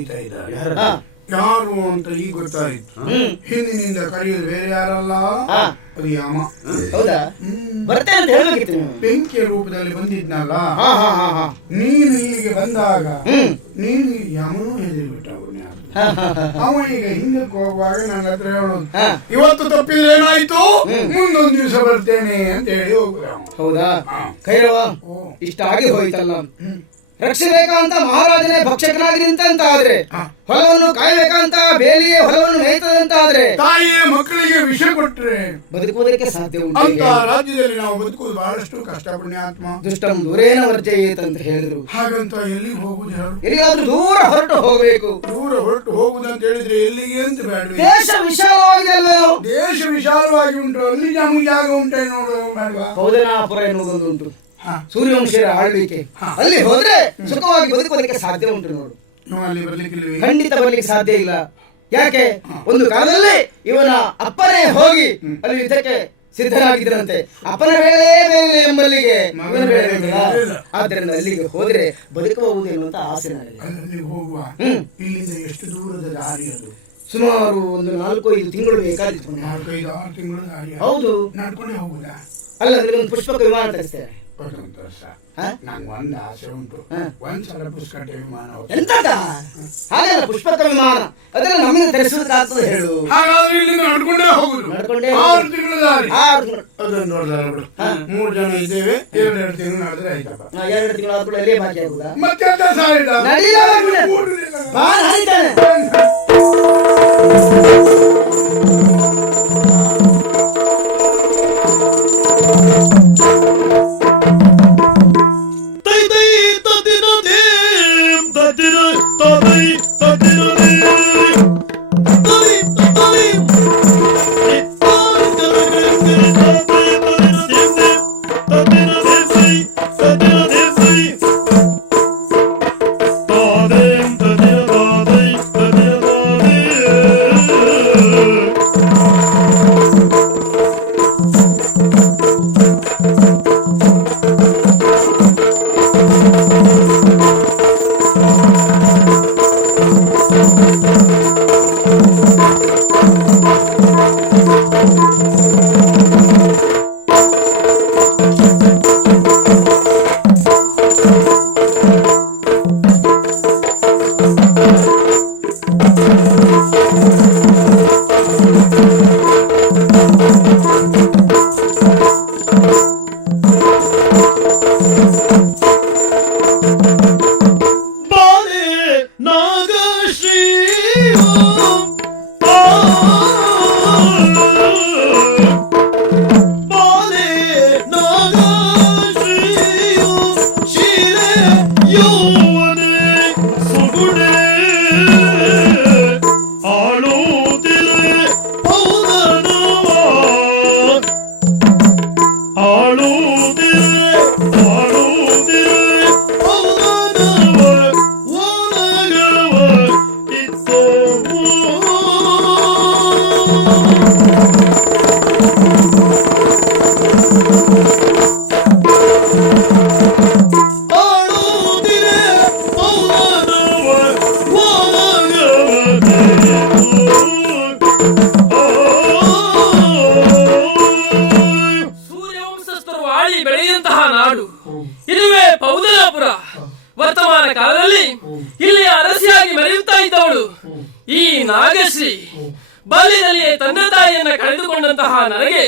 ಕರೀತಾ ಇದ್ದಾರೆ. ಹಾ. ಯಾರು ಅಂತ ಈಗ ಗೊತ್ತಾಯ್ತು. ಹಿಂದಿನಿಂದ ಕರೆಯೋದು ಬೇರೆ ಯಾರಲ್ಲ, ಹಾ. ಅದು ಯಮ. ಹೌದಾ? ಬರ್ತೇನೆ ಅಂತ ಹೇಳ್ಬೇಕಿತ್ತು ನೀವು. ಬೆಂಕಿಯ ರೂಪದಲ್ಲಿ ಬಂದಿದ್ನಲ್ಲ, ಹಾ ಹಾ ಹಾ ಹಾ. ನೀನು ಇಲ್ಲಿಗೆ ಬಂದಾಗ ನೀನು ಯಮನು ಹೆದರಿಬಿಟ್ಟ. ಅವ ಈಗ ಹಿಂದಕ್ಕೆ ಹೋಗುವಾಗ ನನ್ನ ಹತ್ರ ಹೇಳೋದು, ಇವತ್ತು ತಪ್ಪಿದ್ರೆ ಏನಾಯ್ತು, ಮುಂದೊಂದು ದಿವಸ ಬರ್ತೇನೆ ಅಂತ ಹೇಳಿ ಹೋಗುದ. ಹೌದಾ? ಕೈರವ, ಇಷ್ಟ ಆಗಿ ಹೋಯ್ತಲ್ಲ. ರಕ್ಷಿಸಬೇಕಂತ ಮಹಾರಾಜನೇ ಭಕ್ಷಕನಾಗಿ ನಿಂತಂತಾದ್ರೆ, ಹೊಲವನ್ನು ಕಾಯ್ಬೇಕಂತ ಬೇಲಿಯೇ ಹೊಲವನ್ನು ಮೇಯ್ತದಂತಾದ್ರೆ, ತಾಯಿಯ ಮಕ್ಕಳಿಗೆ ವಿಷ ಕೊಟ್ರೆ ಬದುಕುವುದಕ್ಕೆ ಸಾಧ್ಯ ಉಂಟು? ಅಂತ ರಾಜ್ಯದಲ್ಲಿ ನಾವು ಬದುಕುವುದು ಬಹಳಷ್ಟು ಕಷ್ಟ. ಪುಣ್ಯಾತ್ಮ ದುಷ್ಟಂ ದೂರೇನ ವರ್ಜಯೇತ್ ಅಂತ ಹೇಳಿದ್ರು. ಹಾಗಂತ ಎಲ್ಲಿಗೆ ಹೋಗುದು ಹೇಳು? ಎಲ್ಲಿಗಾದ್ರೂ ದೂರ ಹೊರಟು ಹೋಗ್ಬೇಕು. ದೂರ ಹೊರಟು ಹೋಗುದಂತ ಹೇಳಿದ್ರೆ ಎಲ್ಲಿಗೆ ಅಂತ ಬೇಡ. ದೇಶ ವಿಶಾಲವಾಗಿದೆ ಅಲ್ವೇನೋ? ದೇಶ ವಿಶಾಲವಾಗಿ ಉಂಟು, ಅಲ್ಲಿ ನಮಗೆ ಜಾಗ ಉಂಟೆ ನೋಡು ಬೇಡವಾ? ಪೌದನಾಪುರ ಎನ್ನುವುದೊಂದು ಉಂಟು, ಸೂರ್ಯವಂಶೀಯರ ಆಳ್ವಿಕೆ. ಅಲ್ಲಿ ಹೋದ್ರೆ ಸುಖವಾಗಿ ಬದುಕುವುದಕ್ಕೆ ಸಾಧ್ಯ ಉಂಟು ನೋಡು. ಅಲ್ಲಿ ಬರ್ಲಿಕ್ಕಿಲ್ವೇ? ಖಂಡಿತ ಬರ್ಲಿಕ್ಕೆ ಸಾಧ್ಯ ಇಲ್ಲ. ಯಾಕೆ? ಒಂದು ಕಾಲದಲ್ಲಿ ಇವನ ಅಪ್ಪನೇ ಹೋಗಿ ಅಲ್ಲಿ ಯುದ್ಧಕ್ಕೆ ಸಿದ್ಧರಾಗಿದ್ದರಂತೆ. ಅಪ್ಪನ ಬೇಳೆ ಬೇಳೆ ಎಂಬಲ್ಲಿಗೆ ಮಗನ ಬೇಳೆ ಬೇಡ. ಆದ್ದರಿಂದ ಅಲ್ಲಿಗೆ ಹೋದ್ರೆ ಬದುಕಬಹುದು ಎನ್ನುವಂತ ಆಸೆ ನನಗೆ. ಅಲ್ಲಿಗೆ ಹೋಗುವ. ಇಲ್ಲಿಂದ ಎಷ್ಟು ದೂರದ ದಾರಿ ಅದು? ಸುಮಾರು ಒಂದು 4-5 ತಿಂಗಳು ಬೇಕಾಗಿತ್ತು. 4-5-6 ತಿಂಗಳು ದಾರಿ. ಹೌದು. ನಡ್ಕೊಂಡೇ ಹೋಗುದಾ? ಅಲ್ಲ, ಒಂದು ಪುಷ್ಪಕ ವಿಮಾನ ತರಿಸ್ತೇವೆ. ನಂಗೆ ಒಂದು ಆಸೆ ಉಂಟು, ಒಂದ್ಸಲ ಪುಷ್ಕಟ ವಿಮಾನ. ಎಂತದ? ಹಾಗಲ್ಲ, ಪುಷ್ಪಕ ವಿಮಾನ ಅದೆಲ್ಲ ನಮ್ಮಿಂದ ತರಿಸುವುದಾಗ್ತದೆ ಹೇಳು. ಹಾಗಾದ್ರೆ ಇಲ್ಲಿಂದ ನಡ್ಕೊಂಡೇ ಹೋಗುದು. ನಡ್ಕೊಂಡೇ 6 ತಿಂಗಳು ದಾರಿ. 6 ತಿಂಗಳು. ಅದನ್ನು ನೋಡಿದ್ರೆ 3 ಜನ ಇದ್ದೇವೆ. 2 ತಿಂಗಳು ನಡೆದ್ರೆ ಆಯ್ತಪ್ಪ. 2 ತಿಂಗಳು ಕೂಡ ಅಲ್ಲೇ ಬಾಕಿ ಆಗುದಾ? ಮತ್ತೆ ಅಂತ ಸಾರಿದ ನಾಗಶ್ರೀ ಬಾಲ್ಯದಲ್ಲಿಯೇ ತಂದೆ ತಾಯಿಯನ್ನ ಕಳೆದುಕೊಂಡಂತಹ ನನಗೆ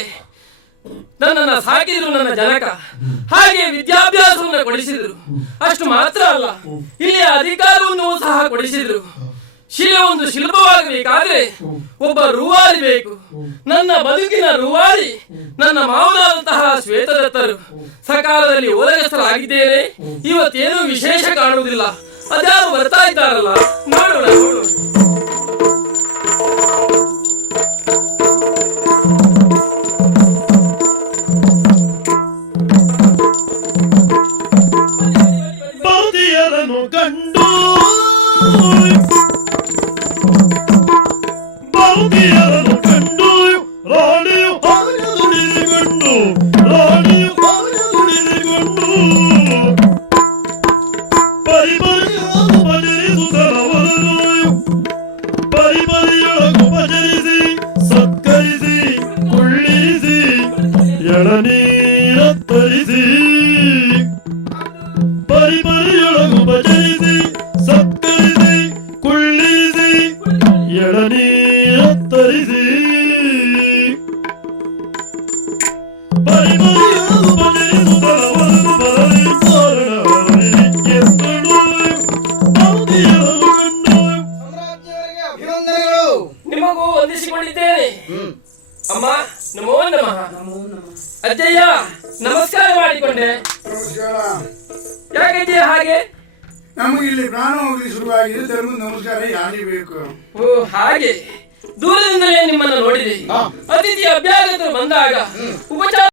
ನನ್ನನ್ನು ಸಾಕಿದ್ರು ನನ್ನ ಜನಕ, ಹಾಗೆ ವಿದ್ಯಾಭ್ಯಾಸವನ್ನು ಕೊಡಿಸಿದ್ರು. ಅಷ್ಟು ಮಾತ್ರ ಅಲ್ಲ, ಇಲ್ಲಿಯ ಅಧಿಕಾರವನ್ನು ಸಹ ಕೊಡಿಸಿದ್ರು. ಶಿಲೆ ಒಂದು ಶಿಲ್ಪವಾಗಬೇಕಾದ್ರೆ ಒಬ್ಬ ರೂವಾರಿ ಬೇಕು. ನನ್ನ ಬದುಕಿನ ರೂವಾರಿ ನನ್ನ ಮಾವನಾದಂತಹ ಶ್ವೇತದತ್ತರು. ಸಕಾಲದಲ್ಲಿ ಓದಗಸ್ಥರಾಗಿದ್ದೇನೆ, ಇವತ್ತೇನು ವಿಶೇಷ ಕಾಣುವುದಿಲ್ಲ. ಅದ್ಯಾರು ಬರ್ತಾ ಇದ್ದಾರಲ್ಲ, ನೋಡೋಣ ನೋಡೋಣ. ಬಾದಿಯರನ್ನು ಕಂಡು ಬಾದಿಯರನ್ನು ಕಂಡು ರಾಣಿಯು ಹಾಗೆ ದುಡಿದುಕೊಂಡು ರಾಣಿಯು ಹಾಗೆ ದುಡಿದುಕೊಂಡು ಪರಿಪರಿಯಾದ ಬದಿರಿಸುತ್ತರವರು ಎಳನೀರತ್ತರಿಸಿ ಬರಿ ಬರಿಯಲು ಬದಿರಿಸುತ್ತಲವನ್ನು ಬರಲಿ ಕಾರಣವರಿಗೆ ಎತ್ತಡು ಭಕ್ತಿಯನ್ನು ಕಂಡು ಸಾಮ್ರಾಜ್ಯವರಿಗೆ ಅಭಿನಂದನೆಗಳು. ನಿಮಗೂ ವಂದಿಸಿಕೊಂಡಿದ್ದೇನೆ. ಅಮ್ಮ ನಮೋ ನಮಃ. ಅಜ್ಜಯ್ಯ ನಮಸ್ಕಾರ ಮಾಡಿಕೊಂಡೆ. ನಮಸ್ಕಾರ. ಯಾಕಜ್ಜಯ್ಯ ಹಾಗೆ? ನಮಗೆ ಇಲ್ಲಿ ಪ್ರಾಣ ಹೋಗಲಿ ಶುರುವಾಗಿದೆ, ಧರ್ಮದ ನಮಸ್ಕಾರ ಯಾರಿಗೆ ಬೇಕು? ಓ ಹಾಗೆ ದೂರದಿಂದಲೇ ನಿಮ್ಮನ್ನು ನೋಡಿದೆ. ಅತಿಥಿ ಅಭ್ಯಾಗತರು ಬಂದಾಗ ಉಪಚಾರ